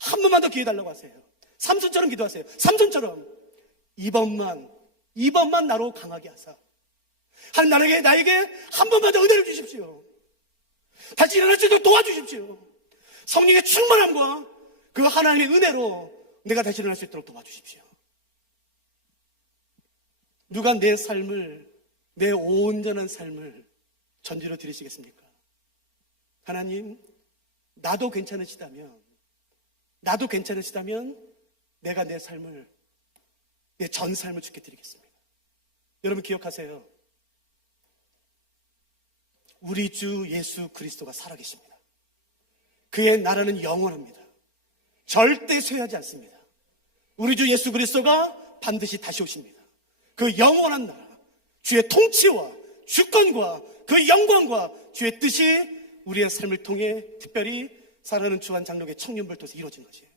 한 번만 더 기회 달라고 하세요. 삼손처럼 기도하세요. 삼손처럼 이번만 나로 강하게 하사. 하나님 나에게 한 번만 더 은혜를 주십시오. 다시 일어날 수 있도록 도와주십시오. 성령의 충만함과 그 하나님의 은혜로 내가 다시 일어날 수 있도록 도와주십시오. 누가 내 삶을, 내 온전한 삶을 전지로 드리시겠습니까? 하나님, 나도 괜찮으시다면 내가 내 삶을, 내 전 삶을 주께 드리겠습니다. 여러분 기억하세요. 우리 주 예수 그리스도가 살아계십니다. 그의 나라는 영원합니다. 절대 쇠하지 않습니다. 우리 주 예수 그리스도가 반드시 다시 오십니다. 그 영원한 나라, 주의 통치와 주권과 그 영광과 주의 뜻이 우리의 삶을 통해 특별히 사랑하는 주한 장로교회 청년부를 통해서 이루어진 것이에요.